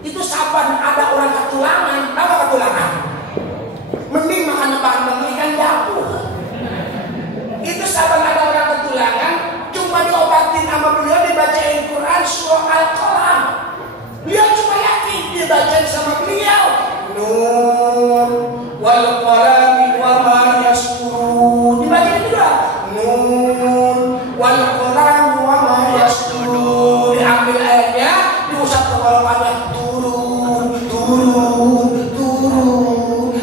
Itu saban ada orang ketulangan, tahu ketulangan? Mending makan bahan ikan dapur. Itu saban ada orang ketulangan, cuma diobatin sama beliau, dibacain Quran surah Al-Qalam. Dia cuma yakin dibacain sama beliau. Nun wal qalami wa ma yasturun. Dibacain juga. Nun wal qalami wa ma yasturun. Diambil ayatnya, diusap ke bawahnya, turun.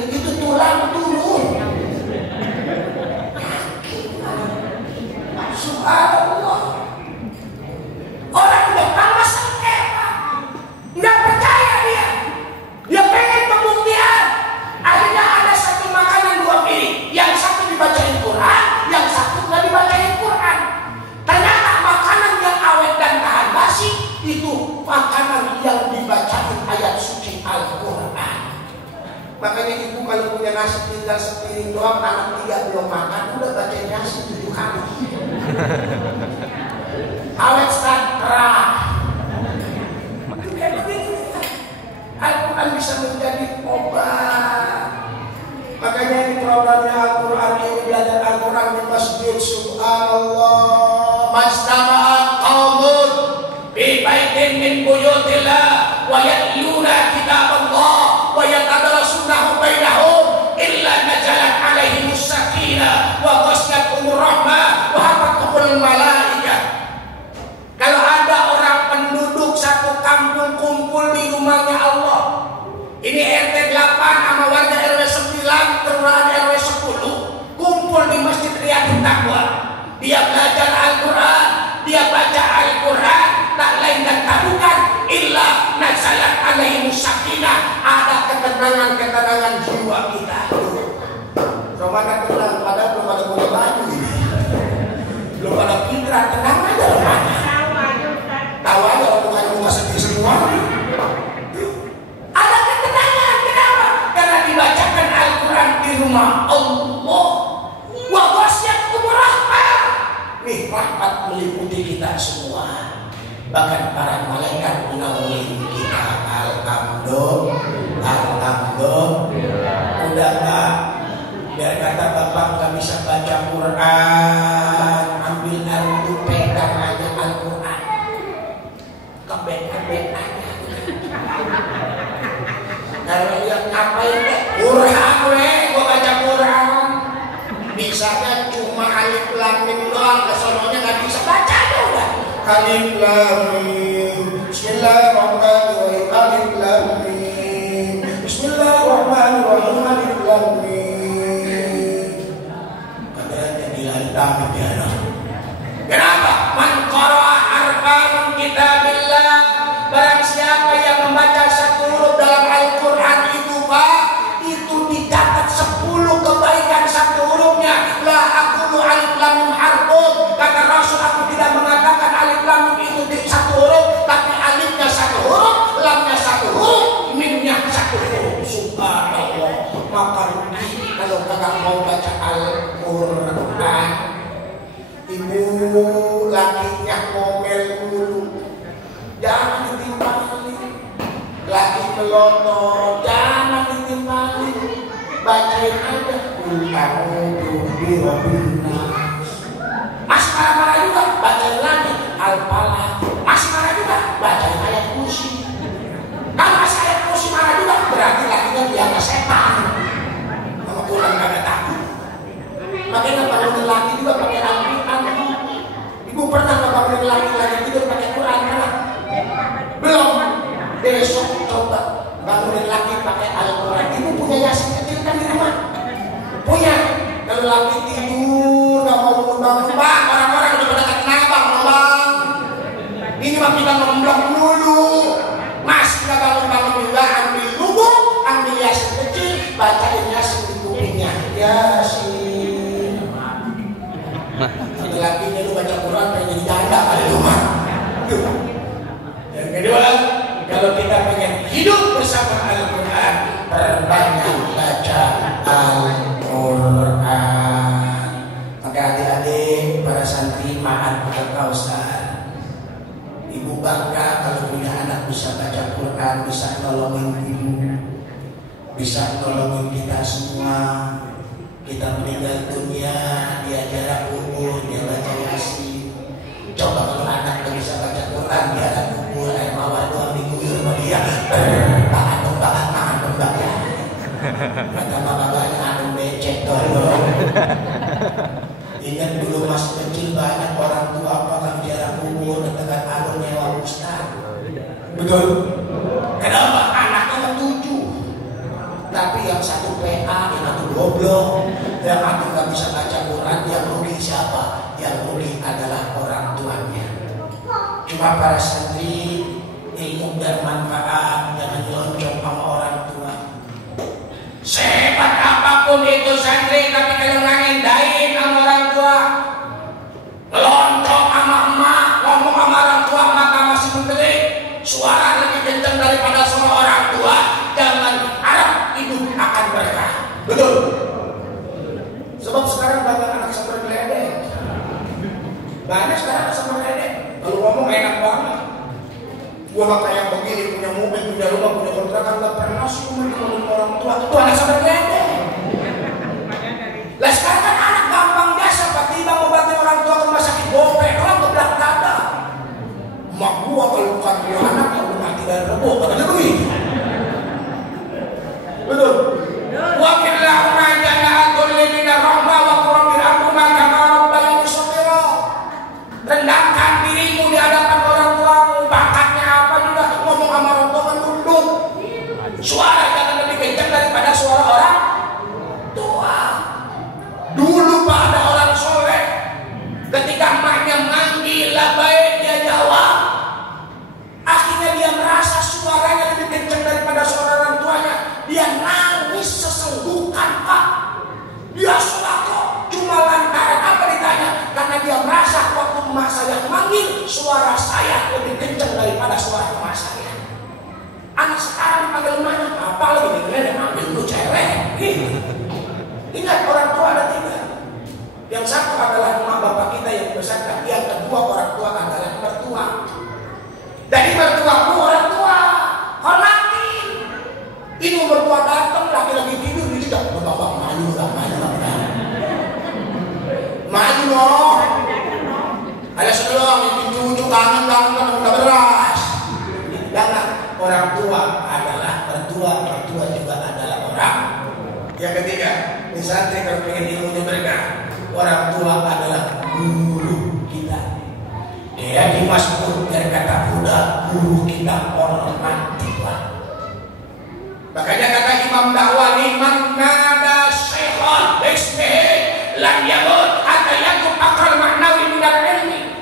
Itu tulang turun. Subhanallah. Orang udah tambah sengketa, nggak percaya dia. Dia pengen pembuktian. Akhirnya ada satu makanan 2 piring, yang satu dibacain Quran, yang satu nggak dibacain Quran. Ternyata makanan yang awet dan tahan basi itu makanan yang dibacain ayat suci Al-Quran. Makanya ibu kalau punya nasi tinggal sepiring doang, anak 3 belum makan, udah bacain nasi 7 kali. Awet sakra. Al-Quran bisa menjadi obat. Makanya ini programnya Al-Quran, ini belajar Al-Quran di masjid. Subhanallah. Majtama'at qaumun fi baitin min buyutillah wa yatluna kitaballah wa yatadarasunahu bainahum illa nazalat alaihimus sakinah wa ghasyiyatuhumur rahmah wa hafathumul malaikah. Kalau ada orang penduduk satu kampung kumpul di rumahnya Allah, ini RT 8 sama warga ketenangan jiwa kita. Romana tenang, padahal belum ada punya baju ini. Belum ada fitrah, tenang aja Romana. Tahu aja orang rumah sedih semua. Ada ketenangan, kenapa? Karena dibacakan Al-Quran di rumah Allah. Wa ghasyiyatuhum rahmah. Nih rahmat meliputi kita semua. Bahkan para malaikat menaungi kita. Alhamdulillah. Udah Pak, biar kata Bapak nggak bisa baca Quran, ambil kartu pegang aja Al-Quran, kebek aja. Kalau yang ngapain deh? Quran gua baca Quran. Bisanya cuma alif lam mim doang, kesononya nggak bisa baca juga. Alif lam mim, Bismillahirrahmanirrahim. Alif lam mim, Bismillahirrahmanirrahim. Alif lam mim. Katanya dilantamin dia. Kenapa? Man qara'a arfan kitabillah. Barang siapa yang membaca satu huruf dalam Al-Quran itu Pak, itu dicatat 10 kebaikan satu hurufnya. La aqulu alif lam mim harfun. Kata Rasul, aku tidak mengatakan alif lam mim itu di satu huruf, tapi alifnya satu huruf, lamnya satu huruf, mimnya satu huruf. Subhanallah. Maka kalau kakak mau baca Al-Quran, ibu lakinya ngomel dulu, jangan ditimbali. Laki melotot, jangan ditimbali. Bacain aja. Mas marah juga, bacain lagi Al-Falah. Mas marah juga, bacain ayat kursi. Kalau mas ayat kursi marah juga, berarti lakinya dianggap setan. Kalau pulang kagak takut. Makanya bangunin laki juga pakai Al-Quran. Ibu pernah nggak bangunin laki tidur pakai Quran? Belum. Besok coba bangunin laki pakai Al-Quran. Ibu punya Yasin kecil kan di rumah? Punya. Kalau laki tidur nggak mau bangun, Pak, orang-orang udah pada kenal bang. Ini mah kita ngomong dulu. Mas nggak bangun juga, ambil lugu, ambil Yasin kecil, bacain Yasin di kupingnya. Yasin. Ada lakinya lu baca Quran pengen jadi janda kali rumah. Yang kedua, kalau kita pengen hidup bersama Al-Quran, perbanyak baca Al-Quran. Maka adik-adik, para santri, maaf kata Ustaz, ibu bangga kalau punya anak bisa baca Quran, bisa nolongin ibu, bisa nolongin kita semua. Kita meninggal dunia, dia jarak kubur, dia baca Yasin. Coba kalau anak gak bisa baca Quran, dia jarak kubur, air mawar doang diguyur sama dia. Tahan tembak ya. Kata bapaknya anu becek tolong. Ingat dulu masih kecil banyak orang tua apakah jarak kubur dekat alun nyewa ustaz. Betul. Kenapa? Anaknya 7. Tapi yang satu PA, yang satu goblok, yang satu gak bisa baca Quran, yang rugi siapa? Yang rugi adalah orang tuanya. Cuma para santri, ilmu dan manfaat, jangan loncong sama orang tua. Sehebat apapun itu santri, tapi kalau ngangindahin sama orang tua, loncong sama emak, ngomong sama orang tua, maka masih menteri, suara lebih kencang daripada suara orang tua, jangan harap hidup akan berkah. Betul. Sebab sekarang banyak anak sampai geledek. Banyak sekarang anak sampai geledek. Kalau ngomong enak banget. Gua gak kayak begini, punya mobil, punya rumah, punya kontrakan, gak pernah sih ngomongin orang tua. Itu anak sampai geledek. Lah sekarang kan anak gampang biasa, tiba mau bantu orang tua ke rumah sakit, bopek orang kebelah dada. Mak gua kalau bukan dia anak, udah mati dari rebo, katanya begitu. Betul. Wa billahumma jana'atul limina rahmah wa qurabir akumah kama rabbayani shaghira. Rendahkan dirimu di hadapan orang tuamu, bakatnya apa juga ngomong sama orang tua kan tunduk. Suara jangan lebih kencang daripada suara orang tua. Dulu Pak ada orang soleh, ketika emaknya manggil labbaik dia jawab. Akhirnya dia merasa suaranya lebih kencang emak saya manggil, suara saya lebih kencang daripada suara emak saya. Anak sekarang dipanggil emaknya, apa lagi dengerin yang manggil lu cewek. Ingat, orang tua ada 3. Yang satu adalah emak bapak kita yang besarkan, yang kedua orang tua adalah mertua. Dari mertuaku orang tua, hormatin. Ini mertua datang, laki-laki tidur di situ, bapak maju lah. Maju loh. Ada sebelum cucu kangen udah beras. Jangan, orang tua adalah mertua juga adalah orang. Yang ketiga, misalnya kalau pengen ilmunya mereka, orang tua adalah guru kita. Dia di Mas'ud dari kata Buddha, guru kita hormatilah. Makanya kata Imam Dakwani, man nada syaikhon bismihi lam yamut hatta yakun akal maknawi minal ilmi.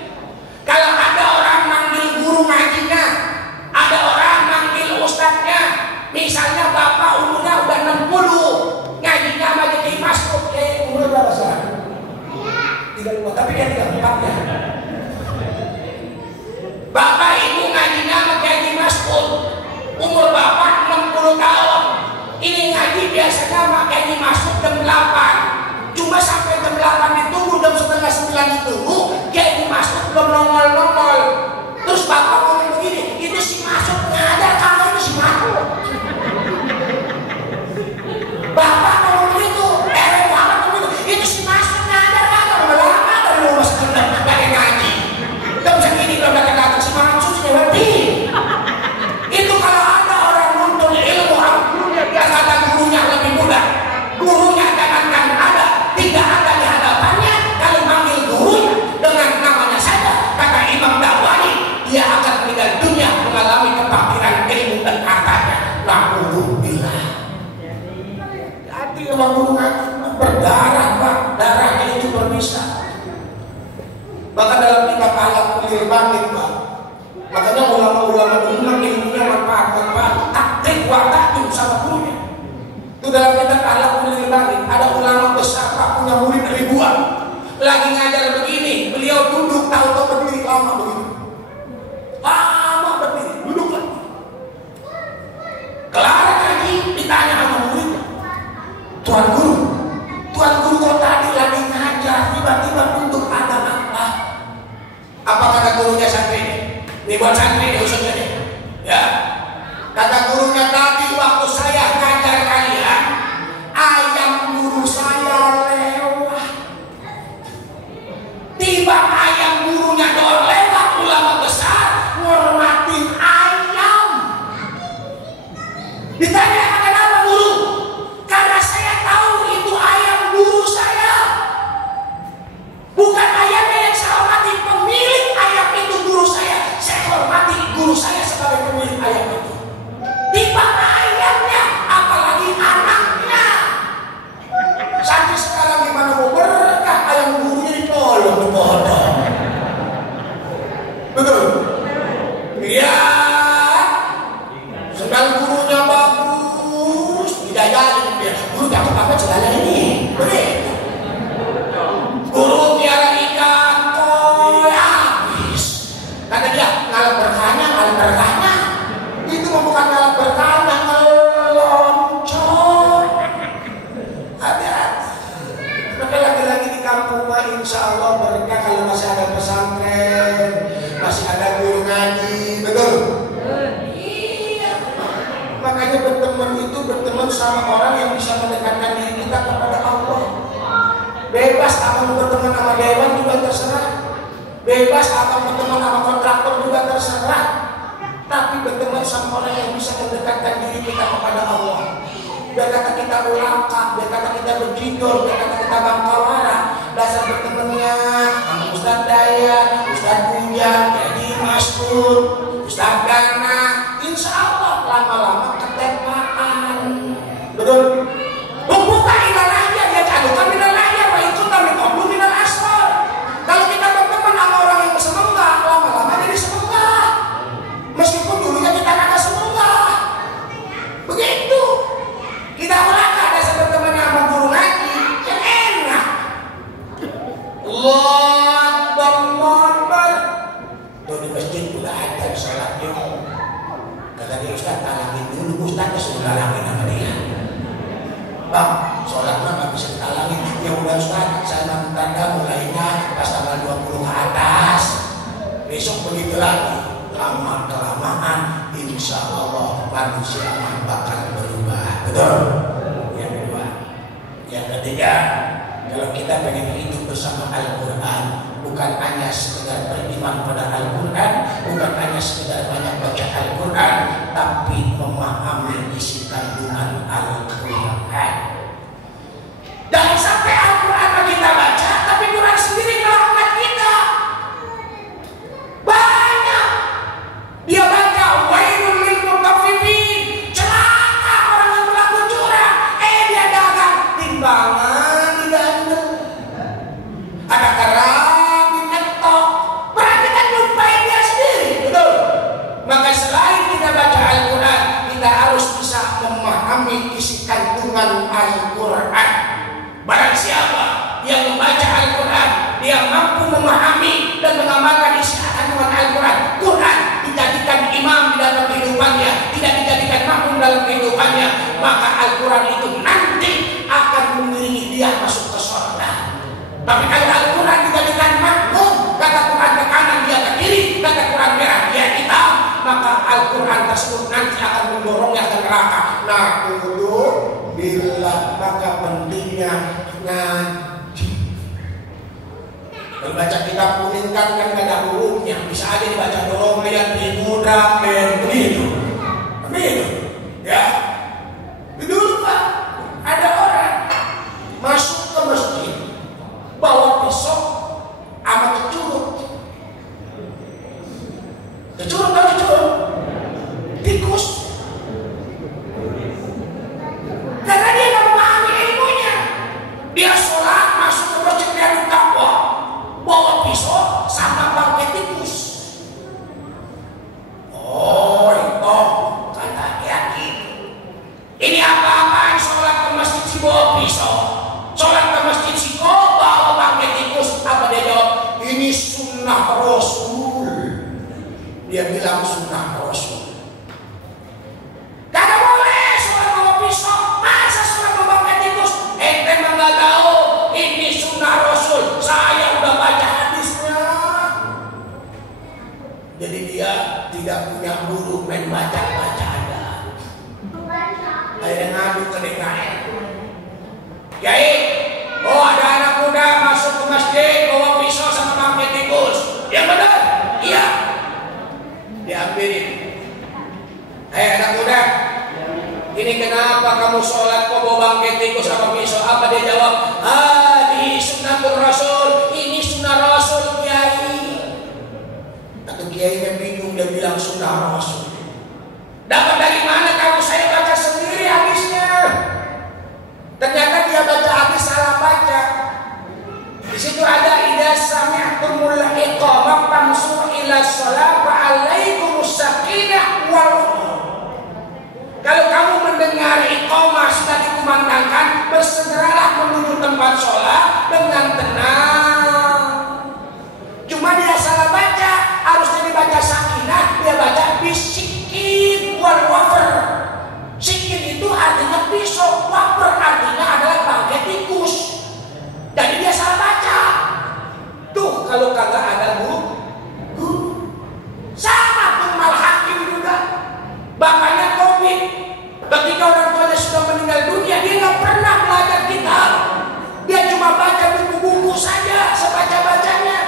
Kalau ada orang manggil guru ngajinya, ada orang manggil ustadznya, misalnya bapak umurnya udah 60, ngajinya sama jadi Mas'ud, umur berapa sekarang? 35, tapi dia 34 ya. Bapak ibu ngajinya sama Haji Mas'ud, umur bapak 60 tahun. Ini ngaji biasanya sama Haji Mas'ud jam 8. Cuma sampai jam 8 ditunggu, jam setengah 9 ditunggu, Haji Mas'ud belum nongol. Terus bapak ngomong begini, itu si Mas'ud ngadar kalau itu si Mas'ud. Bapak ngomong begitu, bapak ngomong begitu, itu si Mas'ud ngadar kalau udah lama dari rumah sekitar pakai ngaji. Jam segini belum datang si Mas'ud ngerti. Itu kalau ada orang nuntut ilmu, gurunya dia kata gurunya lebih mudah. Gurunya jangankan ada, tidak ada di hadapannya. Kalau manggil gurunya dengan namanya saja, kata Imam Dakwani, dia akan meninggal dunia mengalami kefakiran ilmu dan hartanya. Alhamdulillah. Jadi orang guru berdarah, Pak, darahnya itu berbisa. Bahkan dalam kitab ayat kulir banding, Pak. Makanya ulama-ulama dulu ilmunya manfaat, taktik taktik sama gurunya. Itu dalam kitab ayat kulir banding, ada ulama besar, Pak, punya murid ribuan. Lagi ngajar begini, beliau duduk, tahu-tahu berdiri lama begini. Lama berdiri, duduk lagi. Kelar lagi, ditanya sama murid, Tuan Guru kok tadi lagi ngajar, tiba-tiba duduk ada apa? Apa kata gurunya santri ini? Ini buat santri ini khususnya nih. Ya, kata gurunya tadi waktu saya ngajar kalian, ayam guru saya lewat. Tiba ayam gurunya doang lewat, ulama besar ngormatin ayam. Ditanya kenapa guru? Karena saya tahu itu ayam guru saya. Bukan ayamnya yang saya hormati, pemilik ayam itu guru saya. Saya hormati guru saya sebagai pemilik ayam itu. Tiba ayamnya, apalagi anaknya. Sampai sekarang gimana mau berkah ayam gurunya ditolong, dipotong. Betul? Iya. Sedang gurunya bagus, dijajalin dia. Guru cakep apa celana ini? Betul? Guru piara ikan, koi habis. Kata dia, ngalah berkahnya. Itu bukan ngalah berkahnya, ngeloncong. Hati-hati. Maka lagi-lagi di kampung mah insya Allah berkah kalau masih ada pesantren, masih ada guru ngaji, betul? Iya. Makanya berteman sama orang yang bisa mendekatkan diri kita kepada Allah. Bebas akan berteman sama dewan juga terserah. Bebas akan berteman sama kontraktor juga terserah. Tapi berteman sama orang yang bisa mendekatkan diri kita kepada Allah. Biar kata kita ulangkah, biar kata kita berjidol, biar kata kita bangkawara. Dasar bertemannya sama Ustaz Dayat, Ustaz Bujan, jadi Mas'ud, Ustaz Gana. Insya Allah lama-lama ketepaan. Betul? Buka ilalahnya, dia cadukan ilalahnya, wa itu kami kablu minal asfar. Kalau kita berteman sama orang yang semenggah, lama-lama jadi semenggah. Meskipun dulunya kita kagak semenggah. Begitu. Kita ulangkah dasar berteman sama guru ngaji yang enak. Allah Bang, sholat mah nggak bisa ditalangin. Ya udah Ustaz, saya tanda mulainya pas tanggal 20 ke atas. Besok begitu lagi. Lama kelamaan, insya Allah manusia bakal berubah. Betul? Yang kedua, yang ketiga, kalau kita pengen hidup bersama Al-Quran, bukan hanya sekedar beriman pada Al-Quran, bukan hanya sekedar banyak baca Al-Quran, tapi memahami isi kandungan Al-Quran. Jangan sampai Al-Quran kita baca, tapi Quran sendiri melaknat kita. Banyak dia baca wailul lil mutaffifin, celaka orang yang berlaku curang. Dia dagang timbangan di gandeng, ada kerang di ketok. Berarti kan nyumpain dia sendiri, betul? Maka selain kita baca Al-Quran, kita harus bisa memahami isi kandungan Al-Quran. Barang siapa yang membaca Al-Quran, dia mampu memahami dan mengamalkan isi kandungan Al-Quran. Quran dijadikan imam di dalam kehidupannya, tidak dijadikan makmum dalam kehidupannya, maka Al-Quran itu nanti akan mengiringi dia masuk ke surga. Tapi kalau Al-Quran dijadikan makmum, kata Quran ke kanan dia ke kiri, kata Quran merah dia hitam, maka Al-Quran tersebut nanti akan mendorongnya ke neraka. Nah, itu bila maka pentingnya ngaji. Membaca kitab kuning kan ada hurufnya, bisa aja dibaca dorong lihat di mudah begitu, begitu, ya. Dulu Pak, ada orang masuk ke masjid bawa pisau sama kecurut, tikus. Karena dia nggak memahami ilmunya, dia sholat masuk ke masjid dia takwa, bawa pisau sama bangkai tikus. Oh itu kata dia gitu. Ini apa-apaan sholat ke masjid si bawa pisau, sholat ke masjid si bawa bangkai tikus. Apa dia jawab? Ini sunnah Rasul. Dia bilang sunnah Rasul. Kagak boleh sholat bawa pisau. Masa sholat bawa bangkai tikus? Ente mah nggak tahu. Ini sunnah Rasul. Saya udah baca hadisnya. Jadi dia tidak punya guru main baca-baca aja. Akhirnya ngadu ke DKM. Kiai, ada anak muda masuk ke masjid bawa pisau sama bangkai tikus. Yang benar? Iya. Diambilin. Anak muda, ini kenapa kamu sholat kok bawa bangkai tikus sama pisau? Apa dia jawab? Di sunnatul Rasul. Ini sunnah Rasul, Kiai. Atau Kiai yang bingung, dia bilang sunnah Rasul. Dapat dari mana kamu? Saya baca sendiri hadisnya. Ternyata dia baca hadis salah baca. Di situ ada idza sami'tumul iqamah famsu ila shalah fa alaikumus sakinah wal. Kalau kamu mendengar iqamah sudah dikumandangkan, bersegeralah menuju tempat sholat dengan tenang. Cuma dia salah baca, harusnya dibaca sakinah, dia baca bisikin wal wafer. Sikin itu artinya pisau, wafer artinya adalah bangkai tikus. Jadi dia salah baca. Tuh kalau kagak ada guru. Sama Tumal Hakim juga. Bapaknya Covid. Ketika orang tuanya sudah meninggal dunia, dia nggak pernah belajar kitab. Dia cuma baca buku-buku saja, sebaca-bacanya.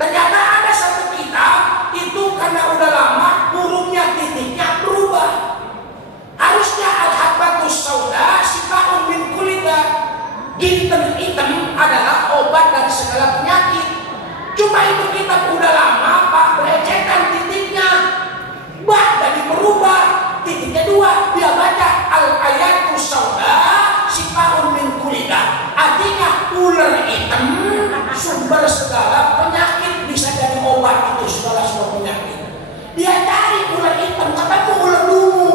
Ternyata ada satu kitab itu karena udah lama hurufnya titiknya berubah. Harusnya al-habbatus sauda sifaun min kulida. Ginten hitam adalah obat dari segala penyakit. Cuma itu kitab udah lama Pak, berecetan titiknya. Jadi berubah, titiknya 2. Dia baca al-ayatus sauda sifaun min kulida. Artinya ular hitam sumber segala penyakit, bisa jadi obat itu segala penyakit. Dia cari ular hitam, ketemu ular dungu.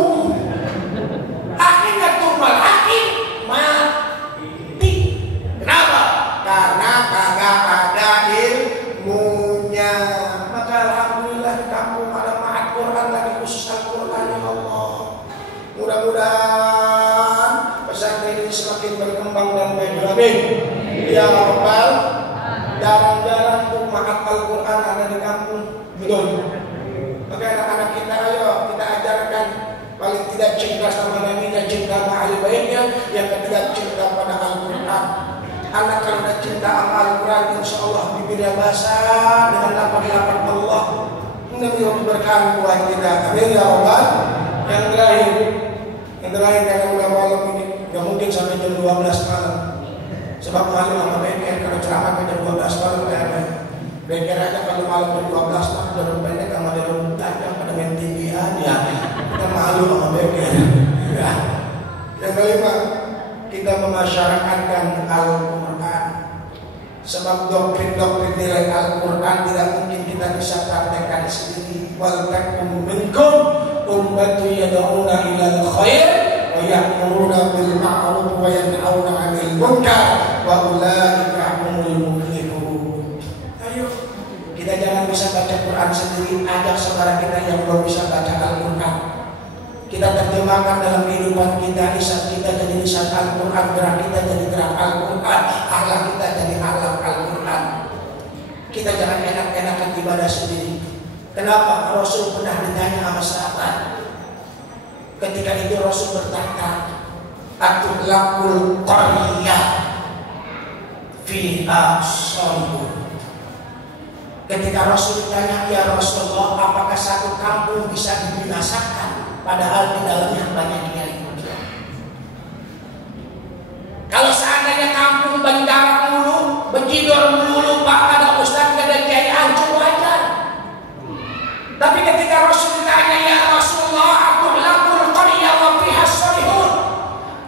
Akhirnya Tumal Hakim mati. Kenapa? Karena kagak ada ilmunya. Maka semakin berkembang dan maju. Amin. Ya Rabbal. Jarang-jarang Jumat Al-Quran ada di kampung. Betul. Maka anak-anak kita, ayo kita ajarkan. Paling tidak cinta sama nabinya, cinta sama ahli baitnya. Yang ketiga cinta pada Al-Quran. Anak kalau ada cinta sama Al-Quran, insya Allah bibirnya basah dengan lapan-lapan Allah. Nabi berkah buat kita. Amin ya Rabbal. Yang terakhir karena udah malam ini nggak mungkin sampai jam 12 malam. Sebab malu sama beker kalau ceramah ke jam 12 malam kayaknya. Beker aja kalau malam jam 12 malam jarum pendek sama jarum tajam pada main tinggi aja. Kita malu sama beker. Ya. Yang kelima, kita memasyarakatkan Al-Quran. Sebab doktrin-doktrin nilai Al-Quran tidak mungkin kita bisa praktekkan sendiri. Wal takum minkum ummatu yad'una ilal khair wa ya'muruna bil ma'ruf wa yanhauna 'anil munkar wa ulaika humul muflihun. Ayo, kita jangan bisa baca Quran sendiri, ajak saudara kita yang belum bisa baca Al-Quran. Kita terjemahkan dalam kehidupan kita, lisan kita jadi lisan Al-Quran, gerak kita jadi gerak Al-Quran, akhlak kita jadi akhlak Al-Quran. Kita jangan enak-enakan ibadah sendiri. Kenapa? Rasul pernah ditanya sama sahabat. Ketika itu Rasul bertanya, "Atulakul qaryah fiha sholihun." Ketika Rasul ditanya, "Ya Rasulullah, apakah satu kampung bisa dibinasakan padahal di dalamnya banyak kiai?" Kalau seandainya kampung bandara mulu, bejidor melulu, Pak, ada ustaz, ada kiai, hancur wajar. Tapi ketika Rasul ditanya, "Ya Rasulullah, atulakul qaryah wa fiha sholihun."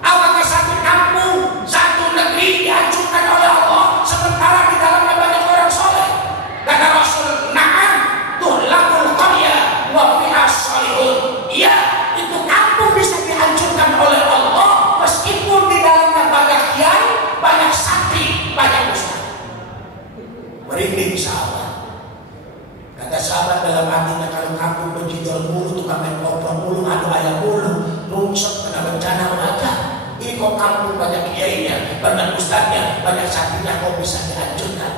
Apakah satu kampung, satu negeri dihancurkan oleh Allah sementara di dalamnya banyak orang soleh? Kata Rasul, "Na'am, tulakul qaryah wa fiha sholihun." Iya, itu kampung bisa dihancurkan oleh Allah meskipun di dalamnya banyak kiai, banyak santri, banyak ustaz. Merinding sahabat. Kata sahabat dalam hatinya, kalau kampung bejidor mulu, tukang main koplo mulu, adu ayam mulu, rungsek kena bencana wajah. Ini kok kampung banyak kiainya, banyak ustaznya, banyak santrinya, kok bisa dihancurkan?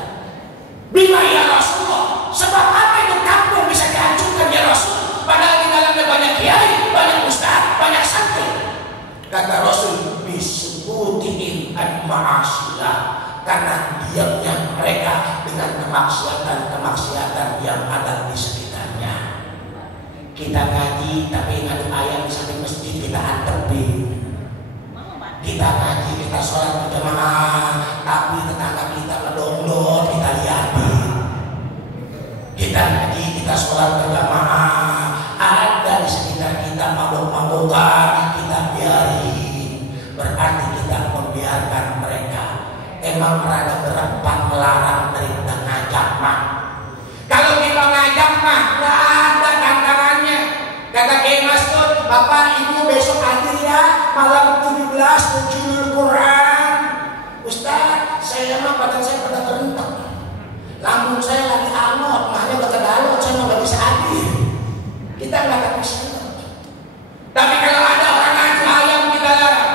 Bima ya Rasulullah, sebab apa itu kampung bisa dihancurkan ya Rasul? Padahal di dalamnya banyak kiai, banyak ustaz, banyak santri. Kata Rasul, bisukutihim an ma'asillah. Karena diamnya mereka dengan kemaksiatan yang ada di sekitarnya. Kita ngaji tapi ngadu ayam di samping masjid kita antepin. Kita ngaji, kita sholat berjamaah, tapi tetangga kita ngedongdot, kita liatin. Kita ngaji, kita sholat berjamaah, ada di sekitar kita mabuk-mabukan, kita biarin. Berarti kita membiarkan mereka. Emang rada berempat melarang dari ngajak mah. Kalau kita ngajak mah nggak ada tantangannya. Kata Kemas tuh, "Bapak Ibu besok hadir ya malam 17 Nuzulul Quran." "Ustaz, saya mah badan saya pada terentak, lambung saya lagi angot, mahnya udah kedalot, saya nggak bisa hadir." Kita nggak bisa. Tapi kalau ada orang ngajak ayam kita larang,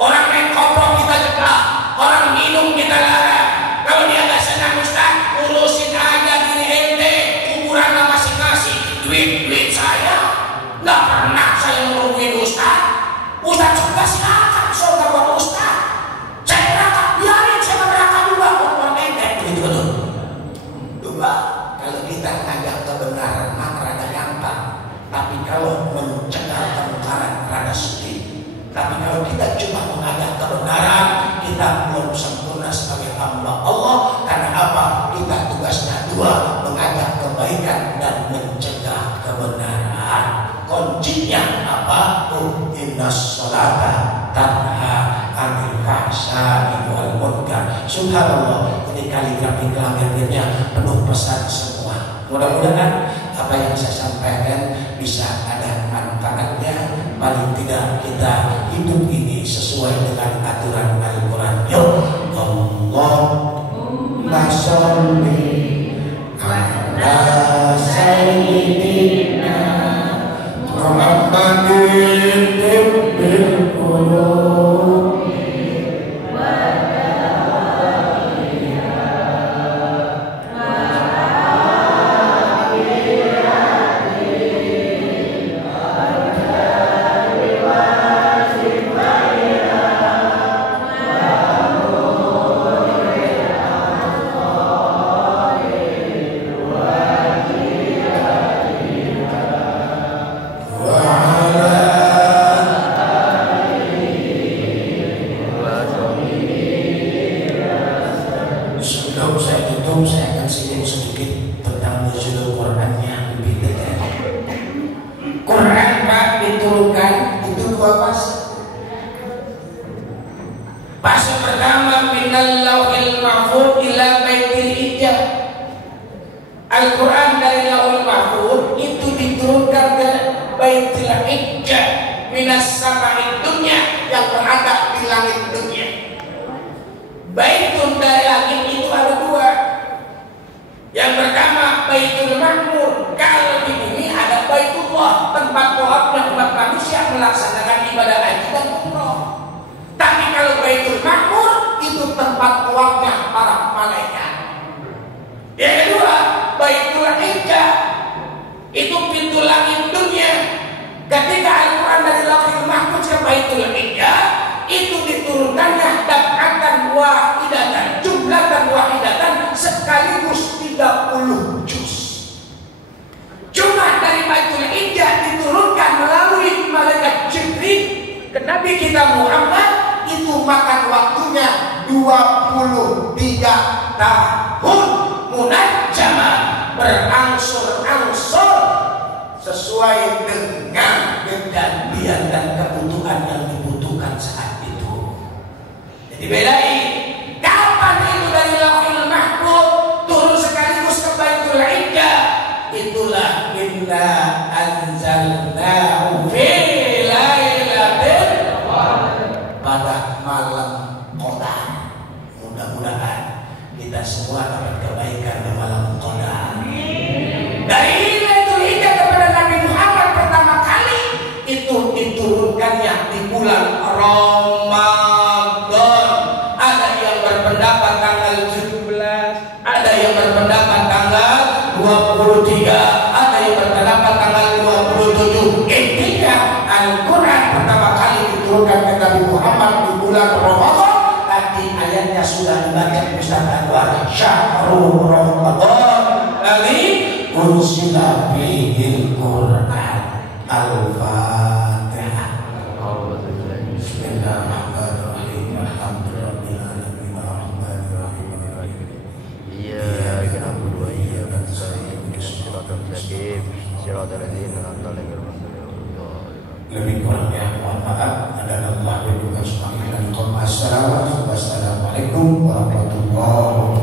orang main koplo kita cegah, orang minum kita larang. Kalau dia nggak senang Ustaz, urusin aja diri ente, kuburan masing-masing. Duit saya nggak pernah saya nungguin Ustaz. Ustaz juga silakan surga buat Ustaz. Saya neraka, biarin saya neraka juga orang ente. Begitu betul. Dua, kalau kita ngajak kebenaran maka rada gampang. Tapi kalau mencegah kebenaran rada sulit. Tapi kalau kita cuma mengajak kebenaran, kita belum sempurna sebagai hamba Allah. Karena apa? Kita tugasnya dua, mengajak kebaikan dan mencegah kebenaran. Kuncinya apa? Innas sholata tanha 'anil fahsya'i wal munkar. Subhanallah, ini kaligrafi kelaminnya penuh pesan semua. Mudah-mudahan apa yang saya sampaikan bisa ada manfaatnya. Paling tidak kita hidup ini sesuai dengan aturan Al-Quran. Yuk, Allahumma sholli ala sayyidina Muhammadin tibbil qulub minal lauhil mahfuz ila baitil ijab. Al-Quran dari lauhil mahfuz itu diturunkan ke baitil ijab minas sama'id dunya, yang berada di langit dunia. Baitun dari langit itu ada dua. Yang pertama Baitul Ma'mur. Kalau di bumi ada Baitullah, tempat tawafnya umat manusia melaksanakan ibadah haji dan umroh. Tapi kalau Baitul Ma'mur itu tempat tawafnya para malaikat. Yang kedua Baitul Ijab, itu pintu langit dunia. Ketika Al-Quran dari Lauhul Mahfuz ke Baitul Ijab, itu diturunkannya dab'atan wahidatan, jumlatan wahidatan, sekaligus 30 juz. Cuma dari Baitul Ijab diturunkan melalui malaikat Jibril ke Nabi kita Muhammad, itu makan waktunya 23 tahun munajjamah, berangsur-angsur sesuai dengan kejadian dan kebutuhan yang dibutuhkan saat itu. Jadi bedain kapan itu dari Lauhul Mahfuz turun sekaligus ke Baitul Ijab. Itulah inna anzalnahu fi lailatul pada malam qadar. Mudah-mudahan kita semua dapat kebaikan di malam qadar. Dari Lailatul Ijab kepada Nabi Muhammad pertama kali itu diturunkannya di bulan Ramadan. Ada yang berpendapat tanggal 17, ada yang berpendapat tanggal 23, ada yang berpendapat tanggal 27. Intinya Al-Quran pertama kali diturunkan ke Nabi Muhammad di bulan Ramadan. Tadi ayatnya sudah dibaca Ustaz Anwar, Syahrul Ramadan alladzi unzila fihil Qur'an. Al-Fatihah. Bismillahirrahmanirrahim. Alhamdulillahirabbil alamin arrahmanirrahim. Iyyaka na'budu wa iyyaka nasta'in. Shiratal mustaqim. Shiratal ladzina an'amta 'alaihim. Lebih kurangnya mohon maaf. Assalamualaikum warahmatullahi wabarakatuh.